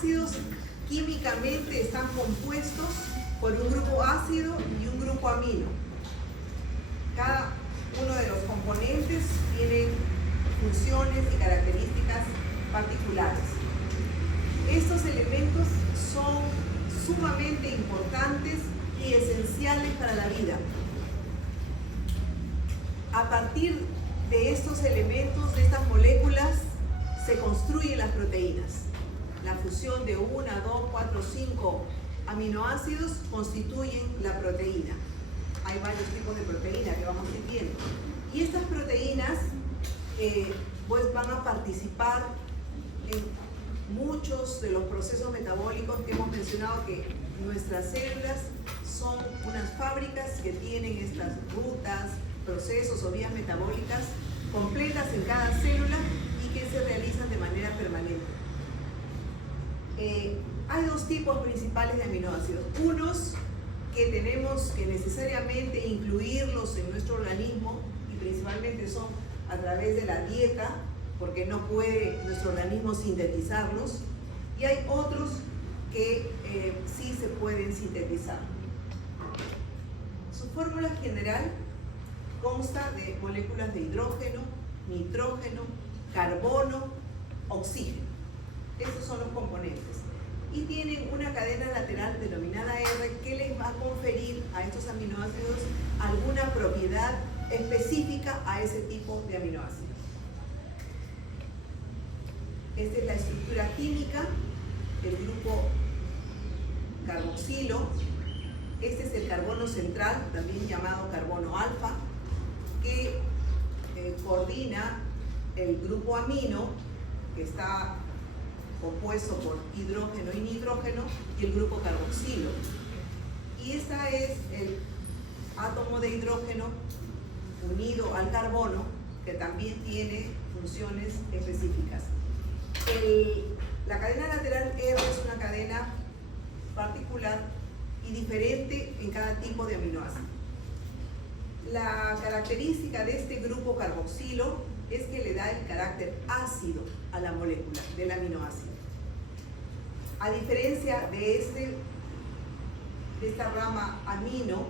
aminoácidos químicamente están compuestos por un grupo ácido y un grupo amino. Cada uno de los componentes tiene funciones y características particulares. Estos elementos son sumamente importantes y esenciales para la vida. A partir de estos elementos, de estas moléculas, se construyen las proteínas. La fusión de 1, 2, 4, 5 aminoácidos constituyen la proteína. Hay varios tipos de proteína que vamos viendo. Y estas proteínas pues van a participar en muchos de los procesos metabólicos que hemos mencionado, que nuestras células son unas fábricas que tienen estas rutas, procesos o vías metabólicas completas en cada célula y que se realizan de manera permanente. Hay dos tipos principales de aminoácidos. Unos que tenemos que necesariamente incluirlos en nuestro organismo, y principalmente son a través de la dieta, porque no puede nuestro organismo sintetizarlos, y hay otros que sí se pueden sintetizar. Su fórmula general consta de moléculas de hidrógeno, nitrógeno, carbono, oxígeno. Estos son los componentes. Y tienen una cadena lateral denominada R que les va a conferir a estos aminoácidos alguna propiedad específica a ese tipo de aminoácidos. Esta es la estructura química del grupo carboxilo. Este es el carbono central, también llamado carbono alfa, que coordina el grupo amino, que está compuesto por hidrógeno y nitrógeno, y el grupo carboxilo. Y este es el átomo de hidrógeno unido al carbono, que también tiene funciones específicas. La cadena lateral R es una cadena particular y diferente en cada tipo de aminoácido. La característica de este grupo carboxilo es que le da el carácter ácido a la molécula del aminoácido. A diferencia de esta rama amino,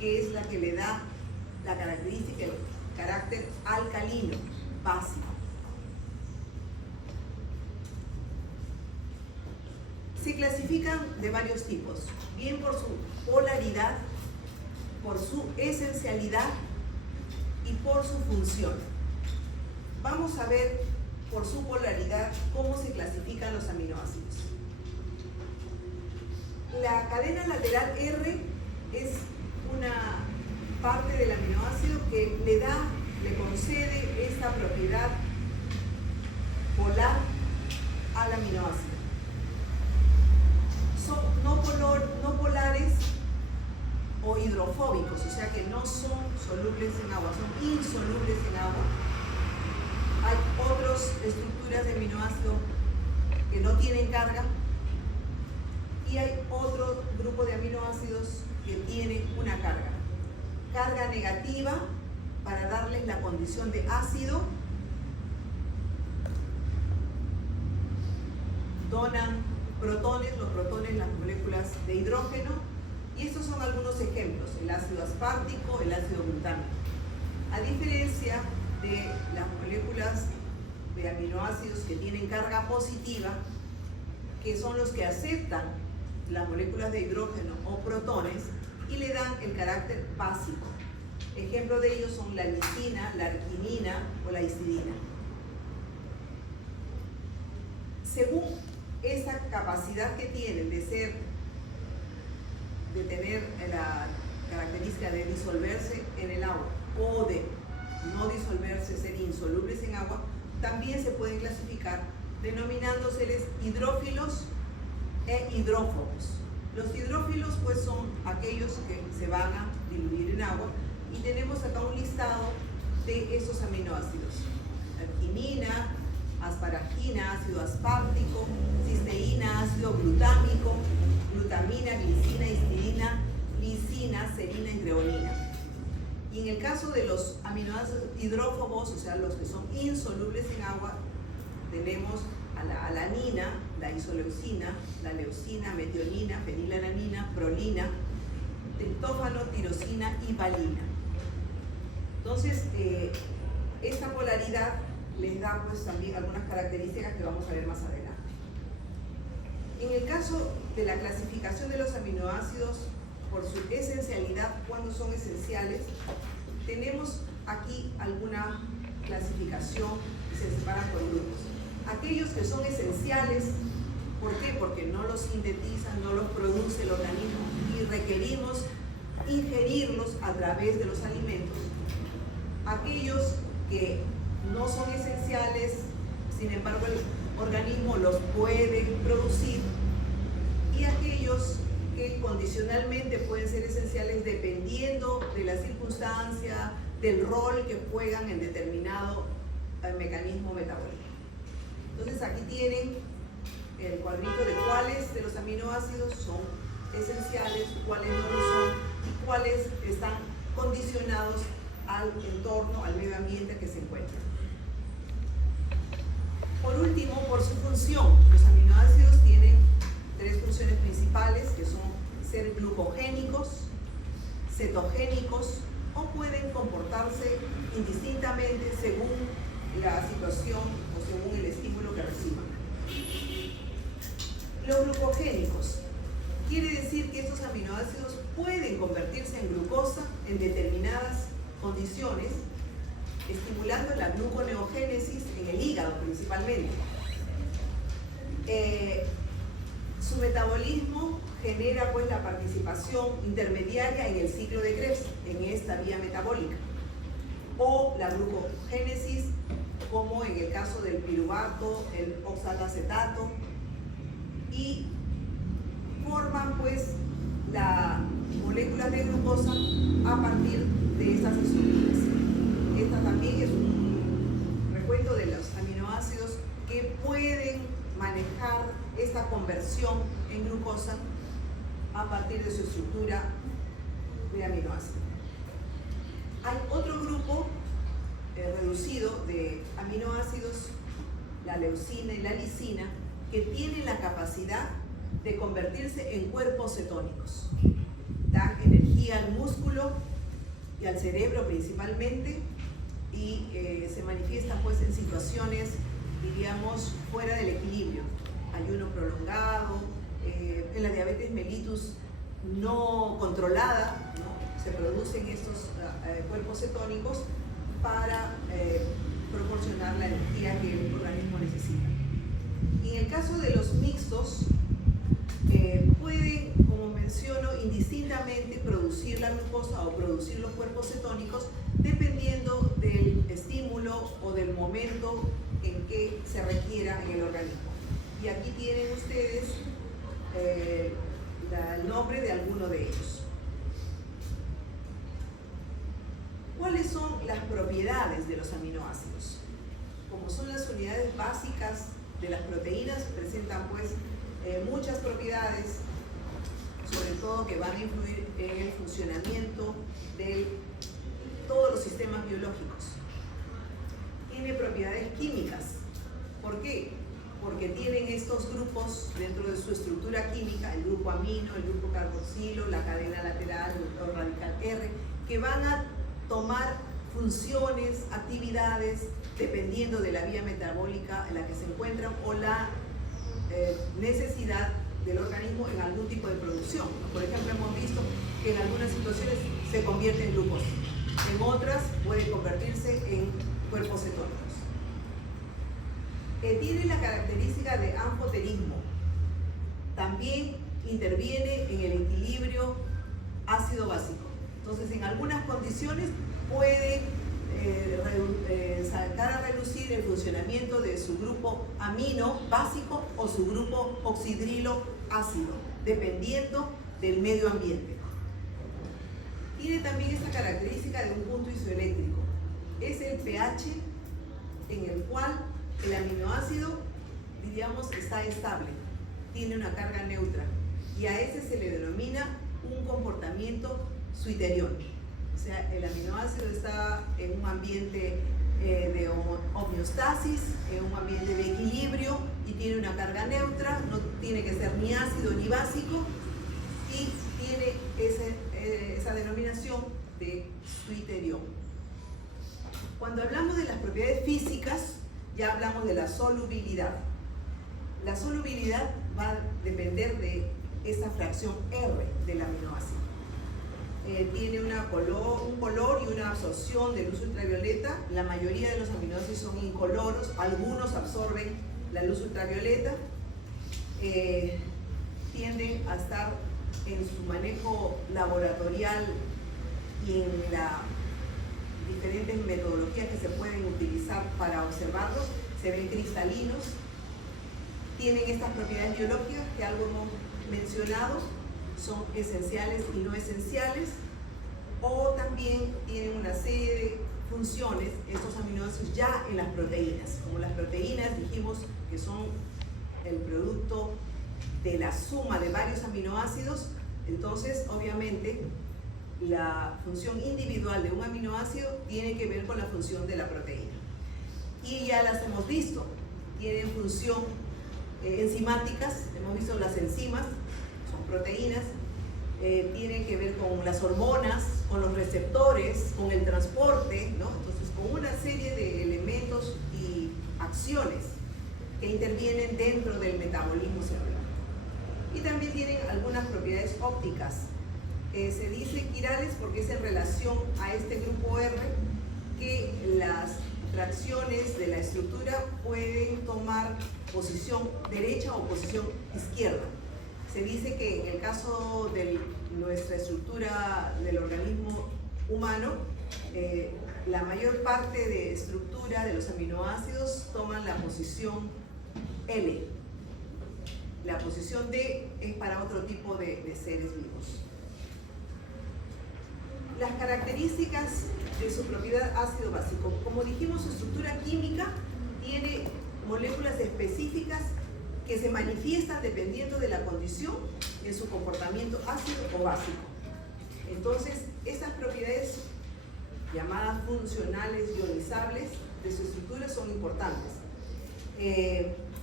que es la que le da la característica, el carácter alcalino, básico. Se clasifican de varios tipos, bien por su polaridad, por su esencialidad y por su función. Vamos a ver por su polaridad cómo se clasifican los aminoácidos. La cadena lateral R es una parte del aminoácido que le concede esta propiedad polar al aminoácido. Son no polares o hidrofóbicos, o sea que no son solubles en agua, son insolubles en agua. Hay otras estructuras de aminoácido que no tienen carga, y hay otro grupo de aminoácidos que tienen una carga negativa para darles la condición de ácido. Donan protones, los protones, las moléculas de hidrógeno, y estos son algunos ejemplos: el ácido aspartico, el ácido glutámico. A diferencia de las moléculas de aminoácidos que tienen carga positiva, que son los que aceptan las moléculas de hidrógeno o protones y le dan el carácter básico. Ejemplos de ellos son la lisina, la arginina o la histidina. Según esa capacidad que tienen de tener la característica de disolverse en el agua o de no disolverse, ser insolubles en agua, también se pueden clasificar denominándoseles hidrófilos e hidrófobos. Los hidrófilos pues son aquellos que se van a diluir en agua, y tenemos acá un listado de esos aminoácidos: arginina, asparagina, ácido aspartico, cisteína, ácido glutámico, glutamina, glicina, histidina, lisina, serina y treonina. Y en el caso de los aminoácidos hidrófobos, o sea, los que son insolubles en agua, tenemos a la alanina, la isoleucina, la leucina, metionina, fenilalanina, prolina, triptófano, tirosina y valina. Entonces, esta polaridad les da pues también algunas características que vamos a ver más adelante. En el caso de la clasificación de los aminoácidos por su esencialidad, cuando son esenciales, tenemos aquí alguna clasificación y se separan por grupos. Aquellos que son esenciales, ¿por qué? Porque no los sintetizan, no los produce el organismo y requerimos ingerirlos a través de los alimentos. Aquellos que no son esenciales, sin embargo el organismo los puede producir, y aquellos que condicionalmente pueden ser esenciales dependiendo de la circunstancia, del rol que juegan en determinado mecanismo metabólico. Entonces aquí tienen el cuadrito de cuáles de los aminoácidos son esenciales, cuáles no lo son y cuáles están condicionados al entorno, al medio ambiente que se encuentran. Por último, por su función, los aminoácidos tienen tres funciones principales, que son ser glucogénicos, cetogénicos, o pueden comportarse indistintamente según la situación o según el estímulo que reciban. Los glucogénicos quiere decir que estos aminoácidos pueden convertirse en glucosa en determinadas condiciones, estimulando la gluconeogénesis en el hígado principalmente. Su metabolismo genera pues la participación intermediaria en el ciclo de Krebs, en esta vía metabólica, o la glucogénesis, como en el caso del piruvato, el oxalacetato, y forman pues las moléculas de glucosa a partir de estas estructuras. Esta también es un recuento de los aminoácidos que pueden manejar esta conversión en glucosa a partir de su estructura de aminoácidos. Hay otro grupo reducido de aminoácidos, la leucina y la lisina, que tienen la capacidad de convertirse en cuerpos cetónicos. Dan energía al músculo y al cerebro principalmente, y se manifiestan pues en situaciones, diríamos, fuera del equilibrio. Ayuno prolongado, en la diabetes mellitus no controlada, ¿no? Se producen estos cuerpos cetónicos para proporcionar la energía que el organismo necesita. Y en el caso de los mixtos, pueden, como menciono, indistintamente producir la glucosa o producir los cuerpos cetónicos dependiendo del estímulo o del momento en que se requiera en el organismo. Y aquí tienen ustedes el nombre de alguno de ellos. ¿Cuáles son las propiedades de los aminoácidos? Como son las unidades básicas de las proteínas, presentan pues muchas propiedades, sobre todo que van a influir en el funcionamiento de todos los sistemas biológicos. Tiene propiedades químicas. ¿Por qué? Porque tienen estos grupos dentro de su estructura química, el grupo amino, el grupo carboxilo, la cadena lateral, el radical R, que van a tomar funciones, actividades, dependiendo de la vía metabólica en la que se encuentran o la necesidad del organismo en algún tipo de producción. Por ejemplo, hemos visto que en algunas situaciones se convierte en glucosa, en otras puede convertirse en cuerpos cetónicos. Tiene la característica de anfoterismo. También interviene en el equilibrio ácido-básico. Entonces, en algunas condiciones puede sacar a relucir el funcionamiento de su grupo amino básico o su grupo oxidrilo ácido, dependiendo del medio ambiente. Tiene también esta característica de un punto isoeléctrico. Es el pH en el cual el aminoácido, diríamos, está estable, tiene una carga neutra, y a ese se le denomina un comportamiento switterión. O sea, el aminoácido está en un ambiente de homeostasis, en un ambiente de equilibrio y tiene una carga neutra, no tiene que ser ni ácido ni básico y tiene esa denominación de suiterión. Cuando hablamos de las propiedades físicas, ya hablamos de la solubilidad. La solubilidad va a depender de esa fracción R del aminoácido. Tiene un color y una absorción de luz ultravioleta. La mayoría de los aminoácidos son incoloros, algunos absorben la luz ultravioleta. Tienden a estar en su manejo laboratorial y en las diferentes metodologías que se pueden utilizar para observarlos, se ven cristalinos. Tienen estas propiedades biológicas que algo hemos mencionado, son esenciales y no esenciales, o también tienen una serie de funciones, estos aminoácidos ya en las proteínas. Como las proteínas dijimos que son el producto de la suma de varios aminoácidos, entonces obviamente la función individual de un aminoácido tiene que ver con la función de la proteína. Y ya las hemos visto, tienen función enzimáticas, hemos visto las enzimas, son proteínas, tienen que ver con las hormonas, con los receptores, con el transporte, ¿no? Entonces con una serie de elementos y acciones que intervienen dentro del metabolismo celular. Y también tienen algunas propiedades ópticas. Se dice quirales porque es en relación a este grupo R que las fracciones de la estructura pueden tomar posición derecha o posición izquierda. Se dice que en el caso de nuestra estructura del organismo humano, la mayor parte de estructura de los aminoácidos toman la posición L. La posición D es para otro tipo de seres vivos. Las características de su propiedad ácido básico. Como dijimos, su estructura química tiene moléculas específicas que se manifiestan dependiendo de la condición en su comportamiento ácido o básico. Entonces, estas propiedades llamadas funcionales ionizables de su estructura son importantes.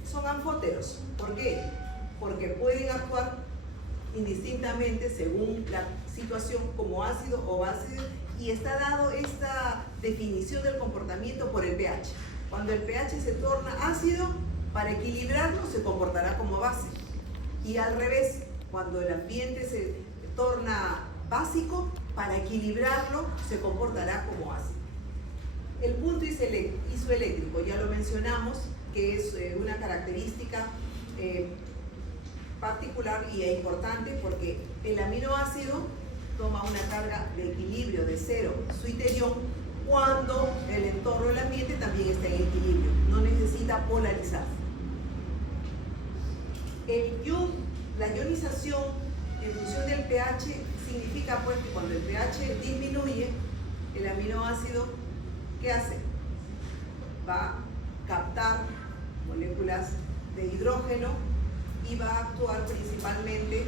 Son anfóteros. ¿Por qué? Porque pueden actuar indistintamente según la situación como ácido o base, y está dado esta definición del comportamiento por el pH. Cuando el pH se torna ácido, para equilibrarlo se comportará como base, y al revés, cuando el ambiente se torna básico, para equilibrarlo se comportará como ácido. El punto isoeléctrico, ya lo mencionamos, que es una característica particular y importante porque el aminoácido toma una carga de equilibrio de 0 suiterión cuando el entorno del ambiente también está en equilibrio, no necesita polarizar. La ionización en función del pH significa pues que cuando el pH disminuye, el aminoácido, ¿qué hace? Va a captar moléculas de hidrógeno y va a actuar principalmente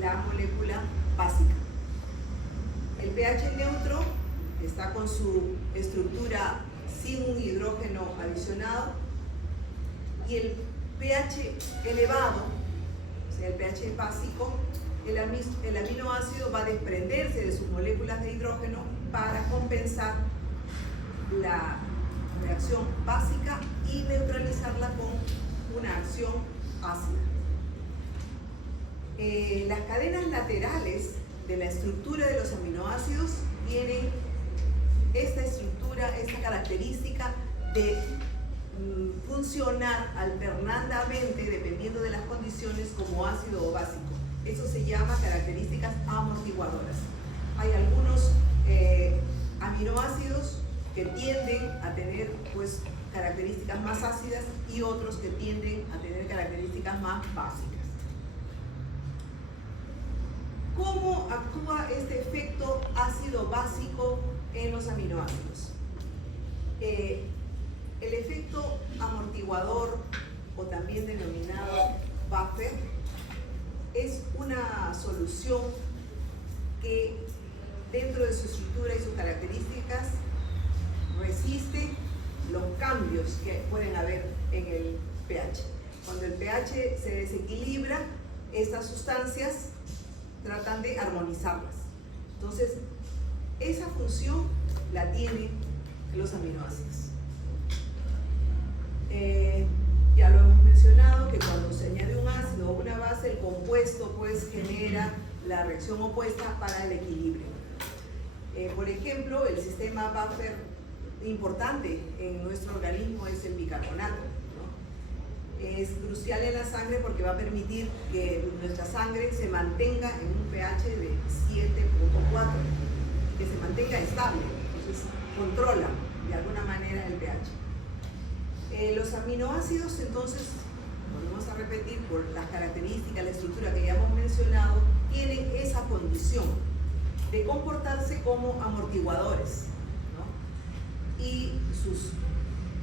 la molécula básica. El pH neutro está con su estructura sin un hidrógeno adicionado, y el pH elevado, o sea el pH básico, el aminoácido va a desprenderse de sus moléculas de hidrógeno para compensar la reacción básica y neutralizarla con una acción ácida. Las cadenas laterales de la estructura de los aminoácidos tienen esta estructura, esta característica de funcionar alternadamente dependiendo de las condiciones como ácido o básico. Eso se llama características amortiguadoras. Hay algunos aminoácidos que tienden a tener pues características más ácidas y otros que tienden a tener características más básicas. ¿Cómo actúa este efecto ácido básico en los aminoácidos? El efecto amortiguador, o también denominado buffer, es una solución que dentro de su estructura y sus características resiste los cambios que pueden haber en el pH. Cuando el pH se desequilibra, estas sustancias tratan de armonizarlas. Entonces, esa función la tienen los aminoácidos. Ya lo hemos mencionado que cuando se añade un ácido o una base, el compuesto pues genera la reacción opuesta para el equilibrio. Por ejemplo, el sistema buffer importante en nuestro organismo es el bicarbonato, ¿no? Es crucial en la sangre porque va a permitir que nuestra sangre se mantenga en un pH de 7.4, que se mantenga estable, entonces controla de alguna manera el pH. Los aminoácidos, entonces, volvemos a repetir, por las características, la estructura que ya hemos mencionado, tienen esa condición de comportarse como amortiguadores, ¿no? Y sus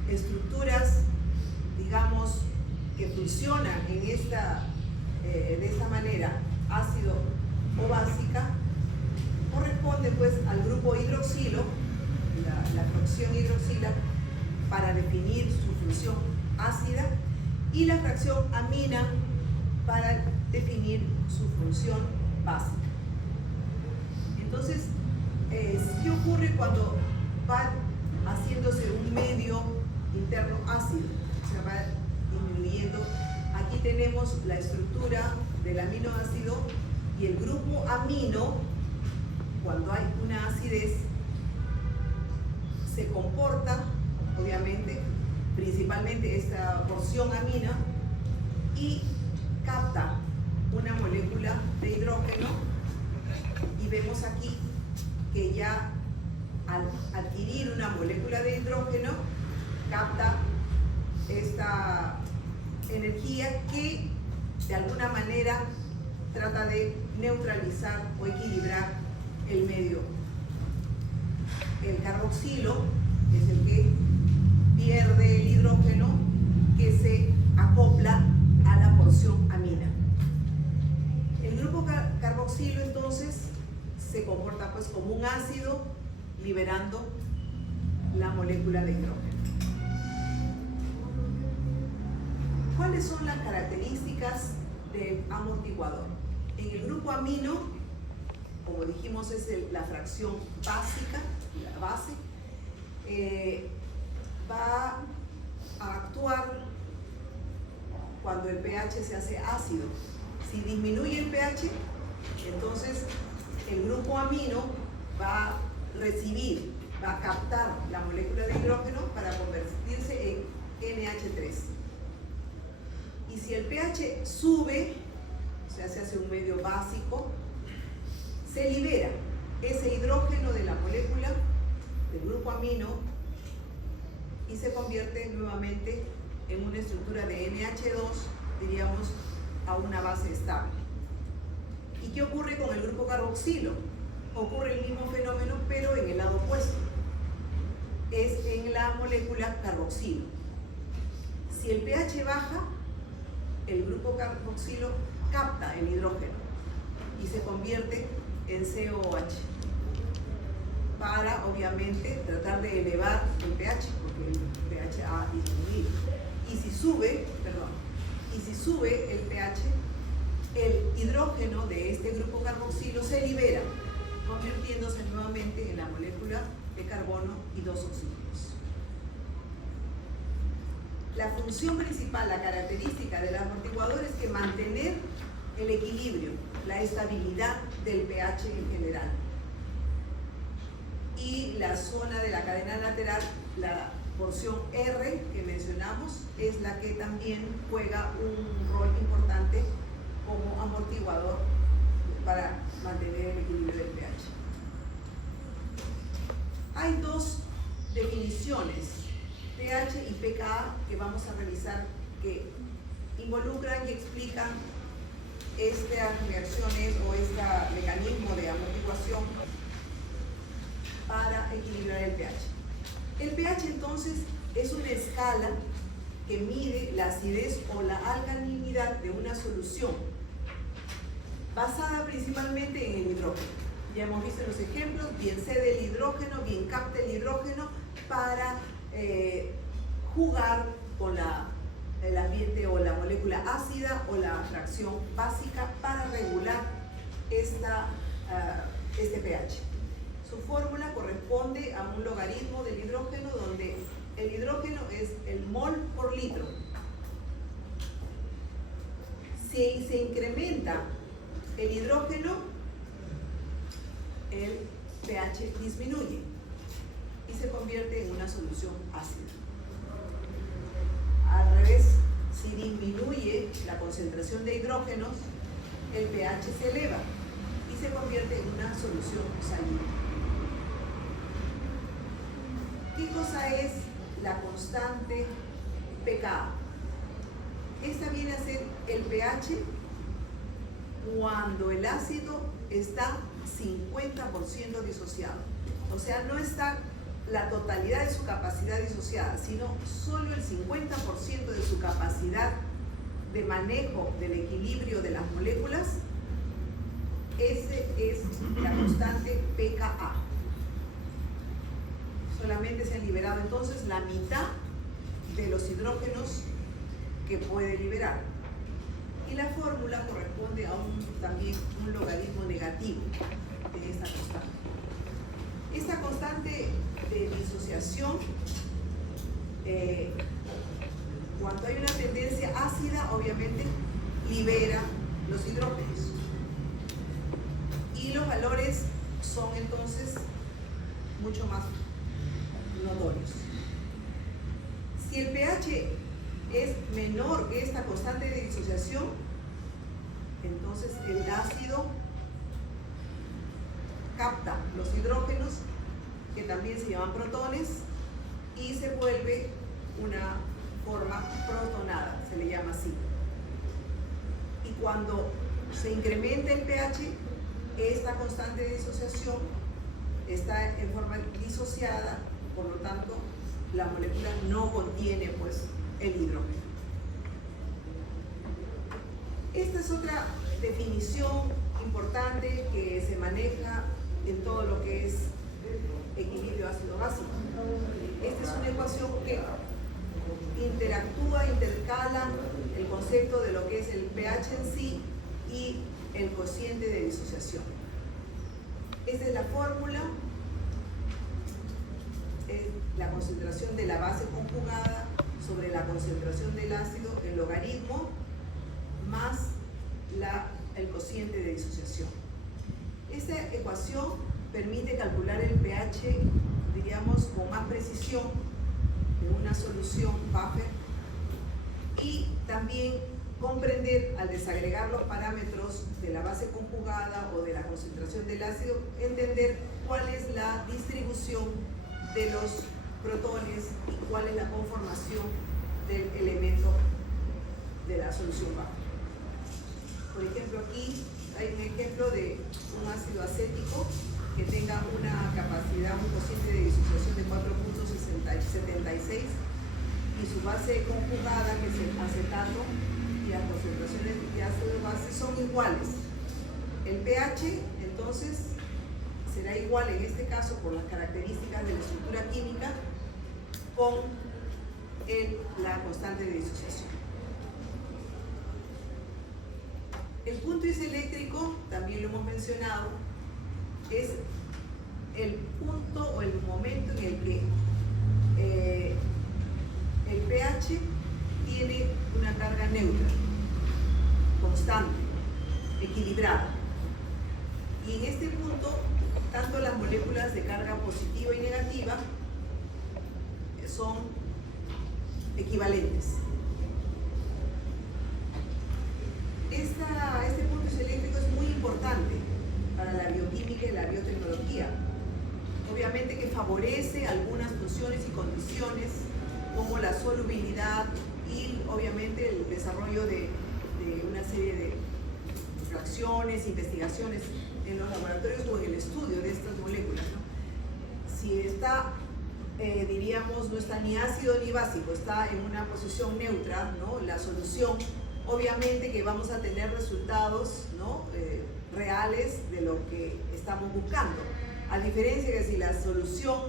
estructuras, digamos, que funcionan en de esta manera, ácido o básica, corresponde pues al grupo hidroxilo, la fracción hidroxila, para definir su función ácida, y la fracción amina para definir su función básica. Entonces, ¿qué ocurre cuando va haciéndose un medio interno ácido? Se va disminuyendo. Aquí tenemos la estructura del aminoácido y el grupo amino, cuando hay una acidez, se comporta, obviamente, principalmente esta porción amina, y capta una molécula de hidrógeno, y vemos aquí que ya al adquirir una molécula de hidrógeno capta esta energía que de alguna manera trata de neutralizar o equilibrar el medio. El carboxilo es el que pierde el hidrógeno, que se acopla a la porción amina. El grupo carboxilo entonces se comporta pues como un ácido, liberando la molécula de hidrógeno. ¿Cuáles son las características del amortiguador? En el grupo amino, como dijimos, es la fracción básica, la base, va a actuar cuando el pH se hace ácido. Si disminuye el pH, entonces el grupo amino va a recibir, va a captar la molécula de hidrógeno para convertirse en NH3. Y si el pH sube, o sea, se hace un medio básico, se libera ese hidrógeno de la molécula del grupo amino y se convierte nuevamente en una estructura de NH2, diríamos, a una base estable. ¿Y qué ocurre con el grupo carboxilo? Ocurre el mismo fenómeno, pero en el lado opuesto. Es en la molécula carboxilo. Si el pH baja, el grupo carboxilo capta el hidrógeno y se convierte en COH para, obviamente, tratar de elevar el pH, porque el pH ha disminuido. Y si sube el pH, el hidrógeno de este grupo carboxilo se libera, convirtiéndose nuevamente en la molécula de carbono y dos oxígenos. La función principal, la característica del amortiguador es que mantener el equilibrio, la estabilidad del pH en general. Y la zona de la cadena lateral, la porción R que mencionamos, es la que también juega un rol importante como amortiguador para mantener el equilibrio del pH. Hay dos definiciones, pH y pKa, que vamos a revisar, que involucran y explican estas reacciones o este mecanismo de amortiguación para equilibrar el pH. El pH entonces es una escala que mide la acidez o la alcalinidad de una solución, basada principalmente en el hidrógeno. Ya hemos visto los ejemplos, bien cede el hidrógeno, bien capta el hidrógeno, para jugar con el ambiente o la molécula ácida o la fracción básica para regular este pH. Su fórmula corresponde a un logaritmo del hidrógeno donde el hidrógeno es el mol por litro. Si se incrementa el hidrógeno, el pH disminuye y se convierte en una solución ácida. Al revés, si disminuye la concentración de hidrógenos, el pH se eleva y se convierte en una solución salina. ¿Qué cosa es la constante pKa? Esta viene a ser el pH cuando el ácido está 50% disociado. O sea, no está la totalidad de su capacidad disociada, sino solo el 50% de su capacidad de manejo del equilibrio de las moléculas. Ese es la constante pKa. Solamente se han liberado entonces la mitad de los hidrógenos que puede liberar. Y la fórmula corresponde a también un logaritmo negativo de esta constante. Esta constante de disociación, cuando hay una tendencia ácida, obviamente libera los hidrógenos. Y los valores son entonces mucho más notorios. Si el pH es menor que esta constante de disociación, entonces el ácido capta los hidrógenos, que también se llaman protones, y se vuelve una forma protonada, se le llama así. Y cuando se incrementa el pH, esta constante de disociación está en forma disociada, por lo tanto la molécula no contiene pues el hidrógeno. Esta es otra definición importante que se maneja en todo lo que es equilibrio ácido-básico. Esta es una ecuación que intercala el concepto de lo que es el pH en sí y el cociente de disociación. Esta es la fórmula, es la concentración de la base conjugada sobre la concentración del ácido, el logaritmo, más el cociente de disociación. Esta ecuación permite calcular el pH, diríamos, con más precisión de una solución buffer y también comprender, al desagregar los parámetros de la base conjugada o de la concentración del ácido, entender cuál es la distribución de los protones y cuál es la conformación del elemento de la solución buffer. Por ejemplo, aquí hay un ejemplo de un ácido acético que tenga una capacidad, un cociente de disociación de 4.76 y su base conjugada, que es el acetato, y las concentraciones de ácido base son iguales. El pH, entonces, será igual en este caso por las características de la estructura química con la constante de disociación. El punto isoeléctrico, también lo hemos mencionado, es el punto o el momento en el que el pH tiene una carga neutra, constante, equilibrada. Y en este punto, tanto las moléculas de carga positiva y negativa son equivalentes. Este punto isoeléctrico es muy importante para la bioquímica y la biotecnología. Obviamente que favorece algunas funciones y condiciones como la solubilidad y obviamente el desarrollo de una serie de fracciones, investigaciones en los laboratorios o en el estudio de estas moléculas, ¿no? Si está, diríamos, no está ni ácido ni básico, está en una posición neutra, ¿no? La solución, obviamente que vamos a tener resultados, ¿no? Reales de lo que estamos buscando. A diferencia que si la solución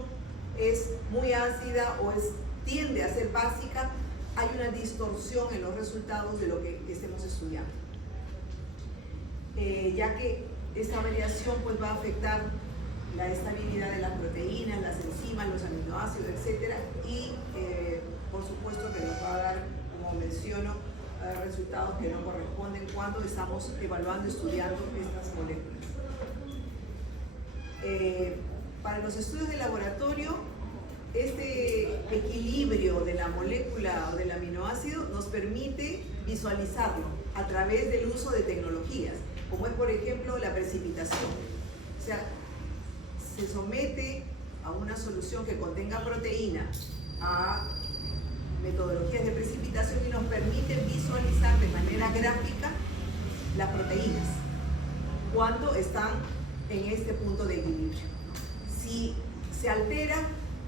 es muy ácida o tiende a ser básica, hay una distorsión en los resultados de lo que estemos estudiando. Ya que esta variación pues, va a afectar la estabilidad de las proteínas, las enzimas, los aminoácidos, etc. Y por supuesto que nos va a dar, como menciono, resultados que no corresponden cuando estamos evaluando, estudiando estas moléculas. Para los estudios de laboratorio, este equilibrio de la molécula o del aminoácido nos permite visualizarlo a través del uso de tecnologías, como es por ejemplo la precipitación. O sea, se somete a una solución que contenga proteína a metodologías de precipitación y nos permite visualizar de manera gráfica las proteínas cuando están en este punto de equilibrio. Si se altera,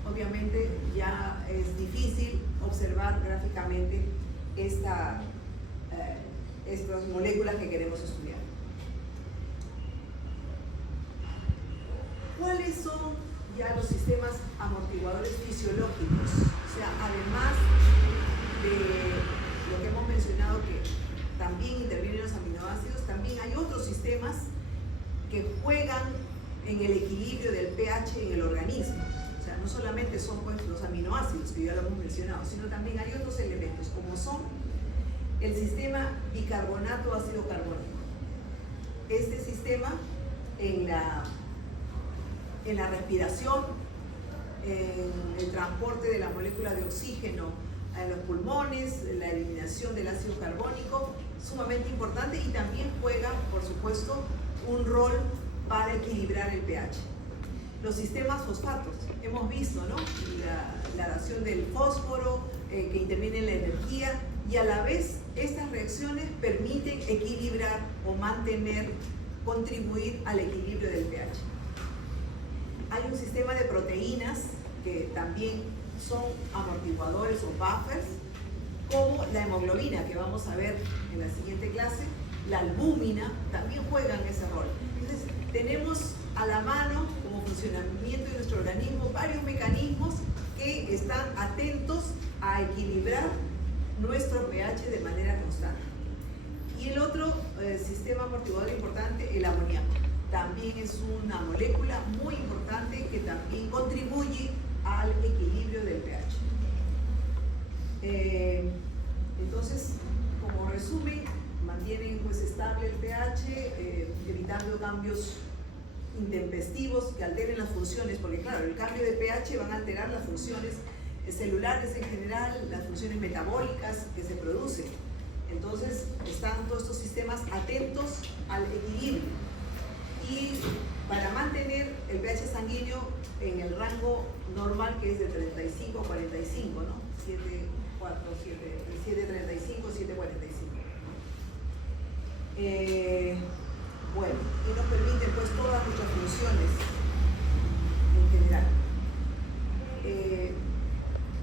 obviamente ya es difícil observar gráficamente estas moléculas que queremos estudiar. ¿Cuáles son ya los sistemas amortiguadores fisiológicos? O sea, además de lo que hemos mencionado que también intervienen los aminoácidos, también hay otros sistemas que juegan en el equilibrio del pH en el organismo. O sea, no solamente son pues, los aminoácidos, que ya lo hemos mencionado, sino también hay otros elementos, como son el sistema bicarbonato ácido carbónico. Este sistema en la respiración, en el transporte de la molécula de oxígeno en los pulmones, la eliminación del ácido carbónico, sumamente importante, y también juega, por supuesto, un rol para equilibrar el pH. Los sistemas fosfatos, hemos visto, ¿no? La dación del fósforo que interviene en la energía, y a la vez estas reacciones permiten equilibrar o mantener, contribuir al equilibrio del pH. Hay un sistema de proteínas que también son amortiguadores o buffers, como la hemoglobina, que vamos a ver en la siguiente clase. La albúmina también juegan ese rol. Entonces, tenemos a la mano, como funcionamiento de nuestro organismo, varios mecanismos que están atentos a equilibrar nuestro pH de manera constante. Y el otro sistema amortiguador importante, el amoníaco. También es una molécula muy importante que también contribuye al equilibrio del pH. Entonces, como resumen, mantienen pues estable el pH, evitando cambios intempestivos que alteren las funciones, porque claro, el cambio de pH van a alterar las funciones celulares en general, las funciones metabólicas que se producen. Entonces, están todos estos sistemas atentos al equilibrio. Y para mantener el pH sanguíneo en el rango normal, que es de 35 a 45, ¿no? 735, 745. Bueno, y nos permiten pues todas nuestras funciones en general.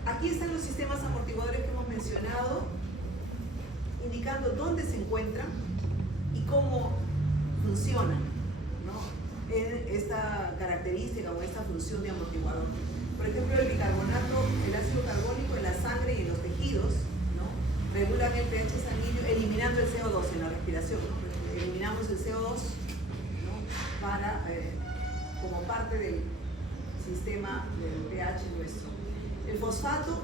Aquí están los sistemas amortiguadores que hemos mencionado, indicando dónde se encuentran y cómo funcionan, ¿no? En esta característica o esta función de amortiguador. Por ejemplo, el bicarbonato, el ácido carbónico en la sangre y en los tejidos, ¿no? Regulan el pH sanguíneo eliminando el CO2 en la respiración, ¿no? Eliminamos el CO2, ¿no? Para, como parte del sistema del pH nuestro. El fosfato,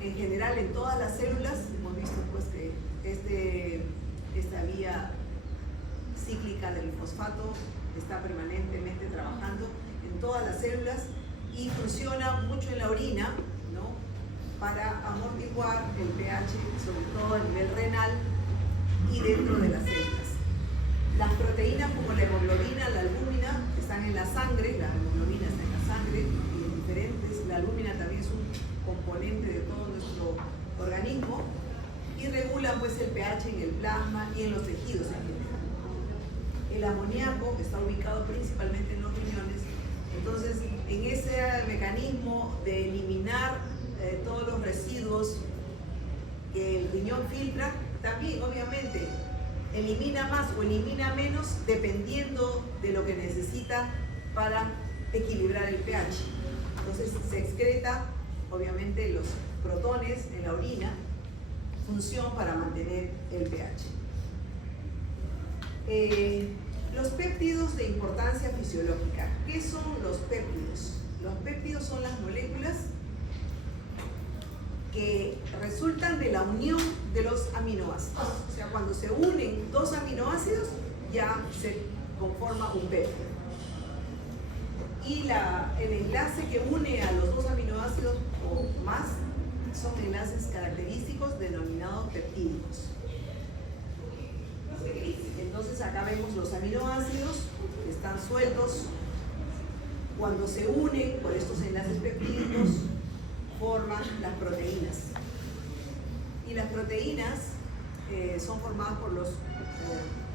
en general en todas las células, hemos visto pues que esta vía cíclica del fosfato está permanentemente trabajando en todas las células y funciona mucho en la orina, ¿no? Para amortiguar el pH, sobre todo a nivel renal y dentro de las células. Las proteínas como la hemoglobina, la albúmina, están en la sangre, la hemoglobina está en la sangre y en diferentes, la albúmina también es un componente de todo nuestro organismo y regulan pues el pH en el plasma y en los tejidos en general. El amoníaco está ubicado principalmente en los riñones, entonces en ese mecanismo de eliminar todos los residuos que el riñón filtra, también obviamente elimina más o elimina menos dependiendo de lo que necesita para equilibrar el pH. Entonces se excreta obviamente los protones en la orina, función para mantener el pH. Los péptidos de importancia fisiológica. ¿Qué son los péptidos? Los péptidos son las moléculas que resultan de la unión de los aminoácidos. O sea, cuando se unen dos aminoácidos, ya se conforma un péptido. Y el enlace que une a los dos aminoácidos o más son enlaces característicos denominados peptídicos. Entonces acá vemos los aminoácidos que están sueltos. Cuando se unen por estos enlaces peptídicos, forman las proteínas. Y las proteínas son formadas por los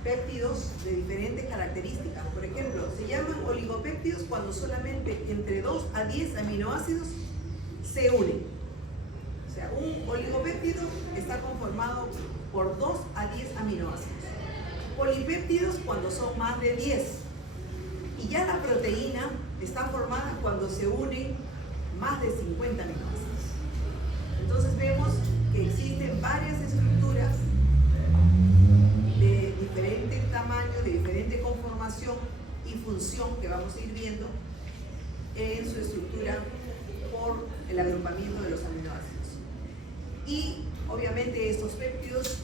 péptidos de diferentes características. Por ejemplo, se llaman oligopéptidos cuando solamente entre 2 a 10 aminoácidos se unen. O sea, un oligopéptido está conformado por 2 a 10 aminoácidos. Polipéptidos cuando son más de 10. Y ya la proteína está formada cuando se unen más de 50 aminoácidos. Entonces vemos que existen varias estructuras de diferente tamaño, de diferente conformación y función que vamos a ir viendo en su estructura por el agrupamiento de los aminoácidos. Y obviamente estos péptidos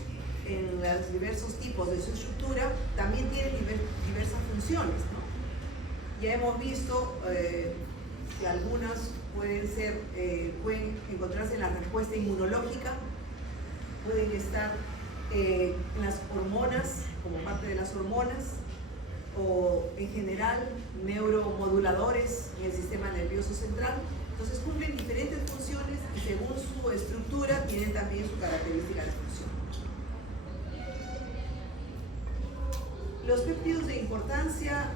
en los diversos tipos de su estructura también tienen diversas funciones, ¿no? Ya hemos visto que algunas pueden encontrarse en la respuesta inmunológica, pueden estar en las hormonas, como parte de las hormonas, o en general neuromoduladores en el sistema nervioso central. Entonces cumplen diferentes funciones y según su estructura tienen también su característica de función. Los péptidos de importancia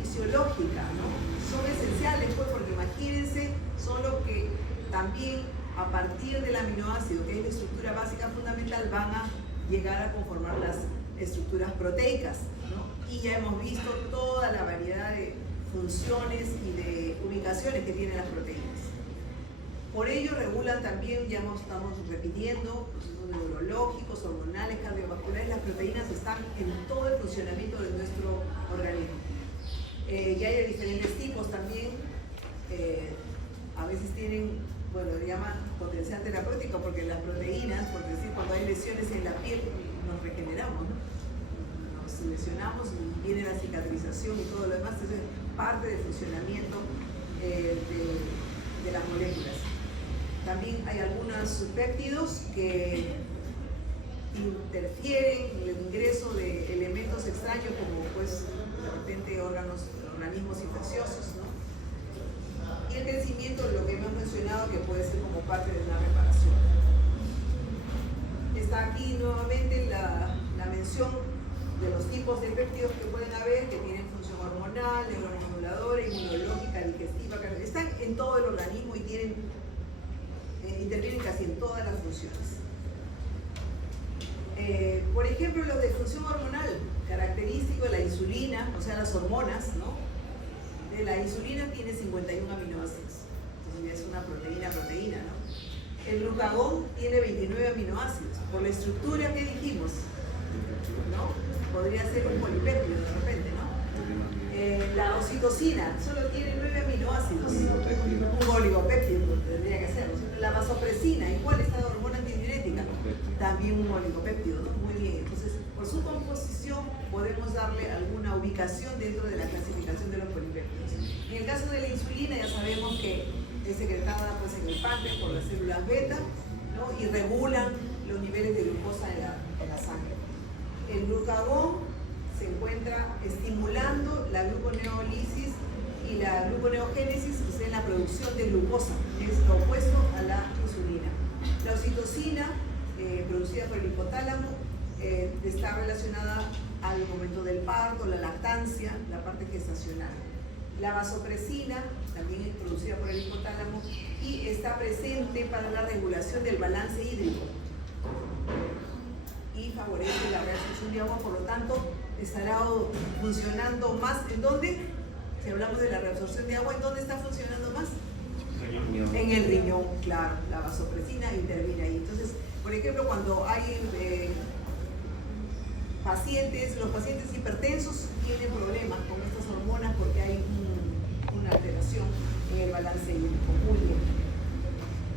fisiológica, ¿no? Son esenciales, pues, porque imagínense, son los que también a partir del aminoácido, que es la estructura básica fundamental, van a llegar a conformar las estructuras proteicas, ¿no? Y ya hemos visto toda la variedad de funciones y de ubicaciones que tienen las proteínas. Por ello regulan también, ya estamos repitiendo, procesos neurológicos, hormonales, cardiovasculares. Las proteínas están en todo el funcionamiento de nuestro organismo. Ya hay de diferentes tipos también. A veces tienen, bueno, le llaman potencial terapéutico, porque las proteínas, por decir, cuando hay lesiones en la piel, nos regeneramos, ¿no? Nos lesionamos y viene la cicatrización y todo lo demás. Entonces, parte del funcionamiento de las moléculas. También hay algunos péptidos que interfieren en el ingreso de elementos extraños, como pues de repente organismos infecciosos, ¿no? Y el crecimiento de lo que hemos mencionado, que puede ser como parte de una reparación. Está aquí nuevamente la mención de los tipos de péptidos que pueden haber, que tienen función hormonal, neuromoduladora, inmunológica, digestiva, están en todo el organismo y intervienen casi en todas las funciones. Por ejemplo, los de función hormonal, característico de la insulina, o sea, las hormonas, ¿no? La insulina tiene 51 aminoácidos, entonces es una proteína, ¿no? El glucagón tiene 29 aminoácidos, por la estructura que dijimos, ¿no? Podría ser un polipéptido de repente, ¿no? La oxitocina solo tiene 9 aminoácidos, un oligopéptido tendría que ser. La vasopresina, igual esta hormona antidiurética, también un oligopéptido, ¿no? Muy bien, entonces por su composición podemos darle alguna ubicación dentro de la clasificación de los polipéptidos. En el caso de la insulina ya sabemos que es secretada pues, en el páncreas por las células beta, ¿no? Y regulan los niveles de glucosa en la sangre. El glucagón se encuentra estimulando la gluconeólisis y la gluconeogénesis, o sea, en la producción de glucosa, que es lo opuesto a la insulina. La oxitocina, producida por el hipotálamo, está relacionada al momento del parto, la lactancia, la parte gestacional. La vasopresina también es producida por el hipotálamo y está presente para la regulación del balance hídrico y favorece la reabsorción de agua, por lo tanto estará funcionando más. ¿En dónde? Si hablamos de la reabsorción de agua, ¿en dónde está funcionando más? riñón. En el riñón, claro, la vasopresina interviene ahí. Entonces, por ejemplo, cuando hay los pacientes hipertensos tienen problemas con estas hormonas porque hay una alteración en el balance hídrico. Muy bien.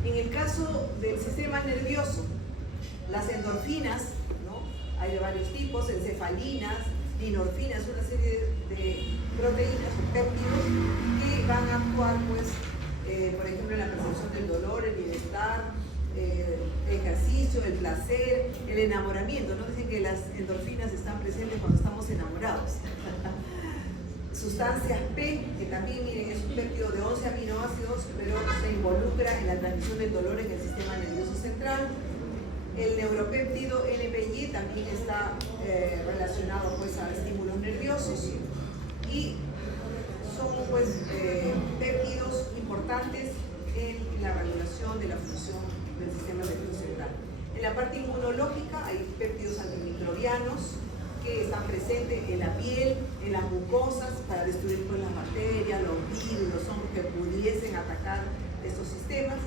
En el caso del sistema nervioso, las endorfinas, ¿no? Hay de varios tipos, encefalinas, dinorfinas, una serie de proteínas o péptidos que van a actuar, pues, por ejemplo, en la percepción del dolor, el bienestar, el ejercicio, el placer, el enamoramiento, ¿no? Dicen que las endorfinas están presentes cuando estamos enamorados. Sustancias P, que también, miren, es un péptido de 11 aminoácidos, pero se involucra en la transmisión del dolor en el sistema nervioso central. El neuropéptido NPY también está relacionado, pues, a estímulos nerviosos y son, pues, péptidos importantes en la regulación de la función del sistema nervioso central. En la parte inmunológica hay péptidos antimicrobianos que están presentes en la piel, en las mucosas, para destruir, pues, las bacterias, los virus, los hongos que pudiesen atacar estos sistemas.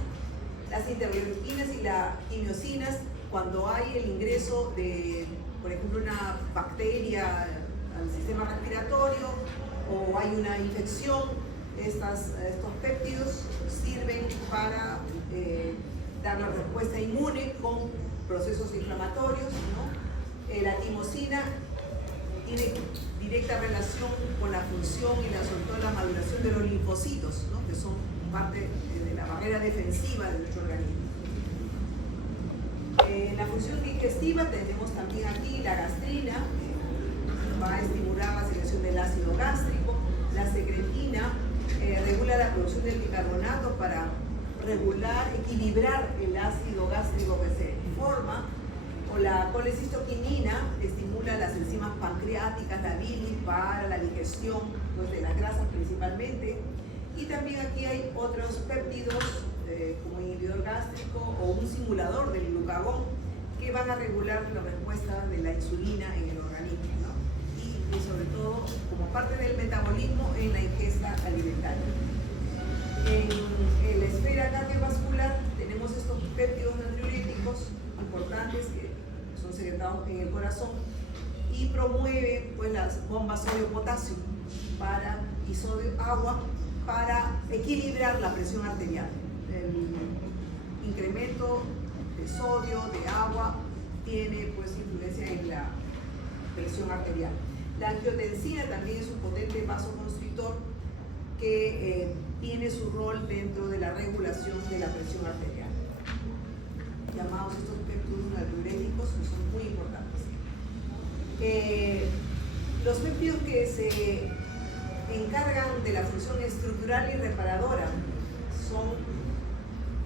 Las interleuquinas y las quimiosinas, cuando hay el ingreso de, por ejemplo, una bacteria al sistema respiratorio o hay una infección, estos péptidos sirven para dar la respuesta inmune con procesos inflamatorios, ¿no? La timosina tiene directa relación con la función y sobre todo la maduración de los linfocitos, ¿no? Que son parte de la barrera defensiva de nuestro organismo. En la función digestiva tenemos también aquí la gastrina, que va a estimular la secreción del ácido gástrico. La secretina regula la producción del bicarbonato para regular, equilibrar el ácido gástrico que se forma. O la colecistoquinina estimula las enzimas pancreáticas, la bilis, para la digestión, pues, de las grasas principalmente. Y también aquí hay otros péptidos como inhibidor gástrico o un simulador del glucagón que van a regular la respuesta de la insulina en el organismo, ¿no? Y sobre todo como parte del metabolismo en la ingesta alimentaria. En la esfera cardiovascular tenemos estos péptidos natriuréticos importantes que son secretados en el corazón y promueven, pues, las bombas sodio-potasio y sodio-agua para equilibrar la presión arterial. El incremento de sodio, de agua, tiene, pues, influencia en la presión arterial. La angiotensina también es un potente vasoconstrictor que tiene su rol dentro de la regulación de la presión arterial. Llamados estos péptidos natriuréticos, que son muy importantes. Los péptidos que se encargan de la función estructural y reparadora son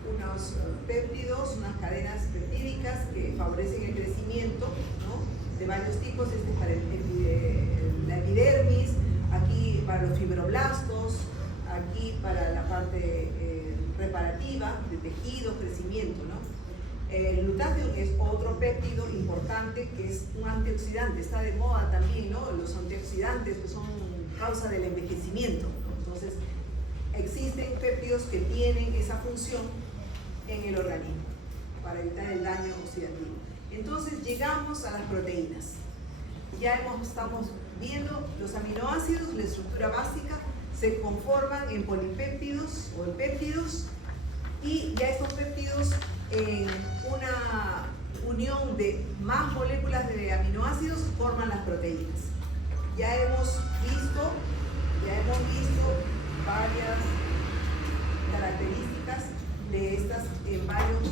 unos péptidos, unas cadenas peptídicas que favorecen el crecimiento, ¿no? De varios tipos. Este es para la epidermis, aquí para los fibroblastos, aquí para la parte reparativa de tejido, crecimiento, ¿no? El glutatión es otro péptido importante que es un antioxidante, está de moda también, ¿no? Los antioxidantes que son causa del envejecimiento, ¿no? Entonces, existen péptidos que tienen esa función en el organismo para evitar el daño oxidativo. Entonces, llegamos a las proteínas. Ya estamos viendo los aminoácidos, la estructura básica, se conforman en polipéptidos o en péptidos, y ya estos péptidos, en una unión de más moléculas de aminoácidos, forman las proteínas. Ya hemos visto varias características de estas en varios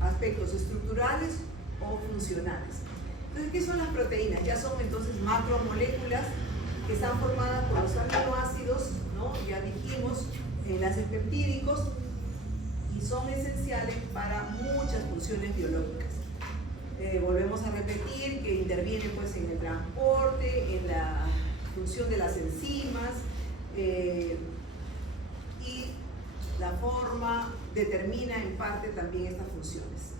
aspectos estructurales o funcionales. Entonces, ¿qué son las proteínas? Ya son entonces macromoléculas que están formadas por los aminoácidos, ¿no? Ya dijimos, enlaces peptídicos, y son esenciales para muchas funciones biológicas. Volvemos a repetir que intervienen, pues, en el transporte, en la función de las enzimas, y la forma determina en parte también estas funciones.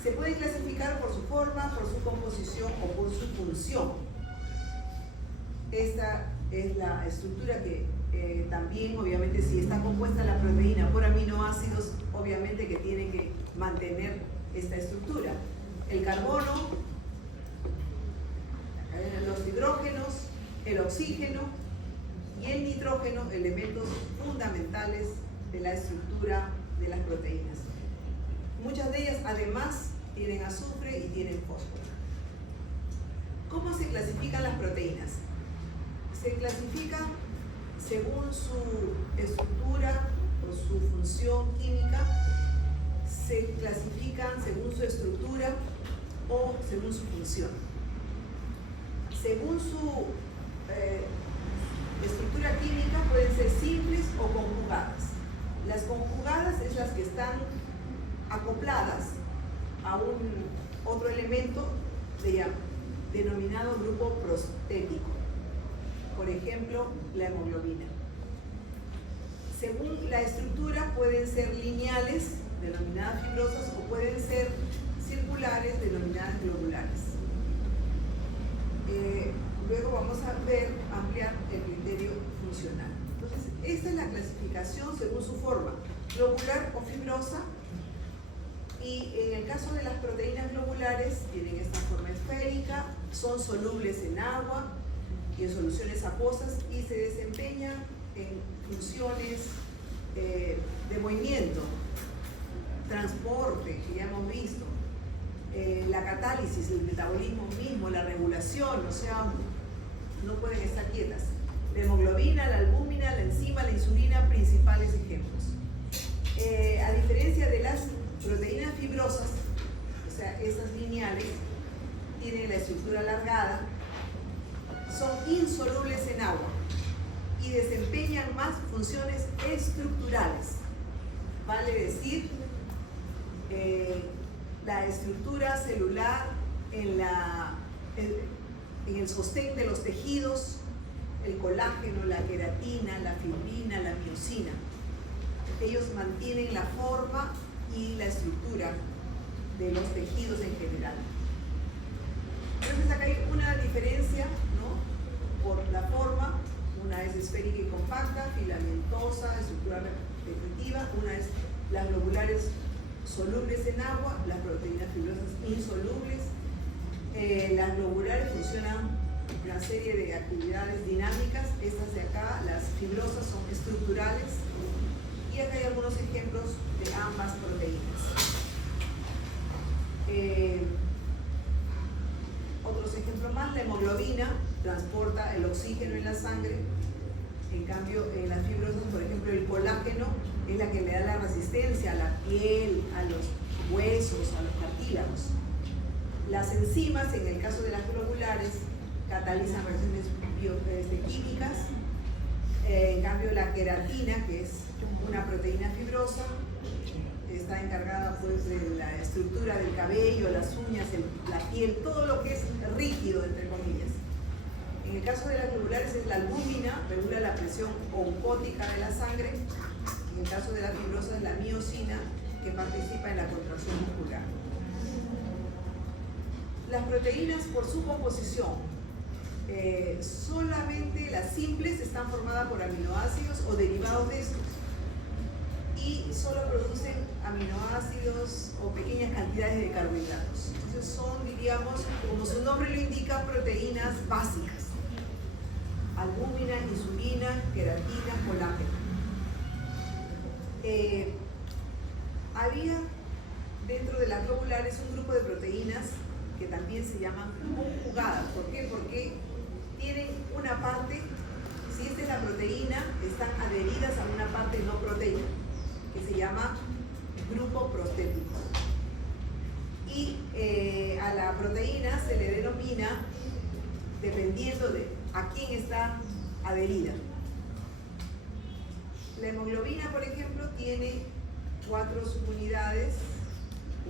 Se puede clasificar por su forma, por su composición o por su función. Esta es la estructura que También, obviamente, si está compuesta la proteína por aminoácidos, obviamente que tiene que mantener esta estructura. El carbono, los hidrógenos, el oxígeno y el nitrógeno, elementos fundamentales de la estructura de las proteínas. Muchas de ellas, además, tienen azufre y tienen fósforo. ¿Cómo se clasifican las proteínas? Se clasifican según su estructura o su función química, se clasifican según su estructura o según su función. Según su estructura química pueden ser simples o conjugadas. Las conjugadas es las que están acopladas a un otro elemento denominado grupo prostético. Por ejemplo, la hemoglobina. Según la estructura pueden ser lineales, denominadas fibrosas, o pueden ser circulares, denominadas globulares. Luego vamos a ampliar el criterio funcional. Entonces, esta es la clasificación según su forma, globular o fibrosa, y en el caso de las proteínas globulares tienen esta forma esférica, son solubles en agua y en soluciones acuosas y se desempeñan en funciones de movimiento, transporte, que ya hemos visto, la catálisis, el metabolismo mismo, la regulación, o sea, no pueden estar quietas. La hemoglobina, la albúmina, la enzima, la insulina, principales ejemplos. A diferencia de las proteínas fibrosas, o sea, esas lineales, tienen la estructura alargada, son insolubles en agua y desempeñan más funciones estructurales. Vale decir, la estructura celular en el sostén de los tejidos, el colágeno, la queratina, la fibrina, la miosina. Ellos mantienen la forma y la estructura de los tejidos en general. Entonces acá hay una diferencia, ¿no? Por la forma, una es esférica y compacta, filamentosa, estructura repetitiva, una es las globulares solubles en agua, las proteínas fibrosas insolubles. Las globulares funcionan una serie de actividades dinámicas, estas de acá, las fibrosas son estructurales, y acá hay algunos ejemplos de ambas proteínas. Otros ejemplos más, la hemoglobina transporta el oxígeno en la sangre, en cambio en las fibrosas, por ejemplo, el colágeno es la que le da la resistencia a la piel, a los huesos, a los cartílagos. Las enzimas, en el caso de las globulares, catalizan reacciones químicas. En cambio, la queratina, que es una proteína fibrosa, está encargada pues de la estructura del cabello, las uñas, la piel, todo lo que es rígido, entre comillas. En el caso de las globulares es la albúmina, regula la presión oncótica de la sangre. En el caso de la fibrosa es la miosina, que participa en la contracción muscular. Las proteínas, por su composición, solamente las simples están formadas por aminoácidos o derivados de estos, y solo producen aminoácidos o pequeñas cantidades de carbohidratos. Entonces son, diríamos, como su nombre lo indica, proteínas básicas: albúmina, insulina, queratina, colágeno. Había dentro de las globulares un grupo de proteínas que también se llaman conjugadas. ¿Por qué? Porque tienen una parte, si esta es la proteína, están adheridas a una parte no proteína, que se llama grupo prostético. Y a la proteína se le denomina, dependiendo de a quién está adherida. La hemoglobina, por ejemplo, tiene 4 subunidades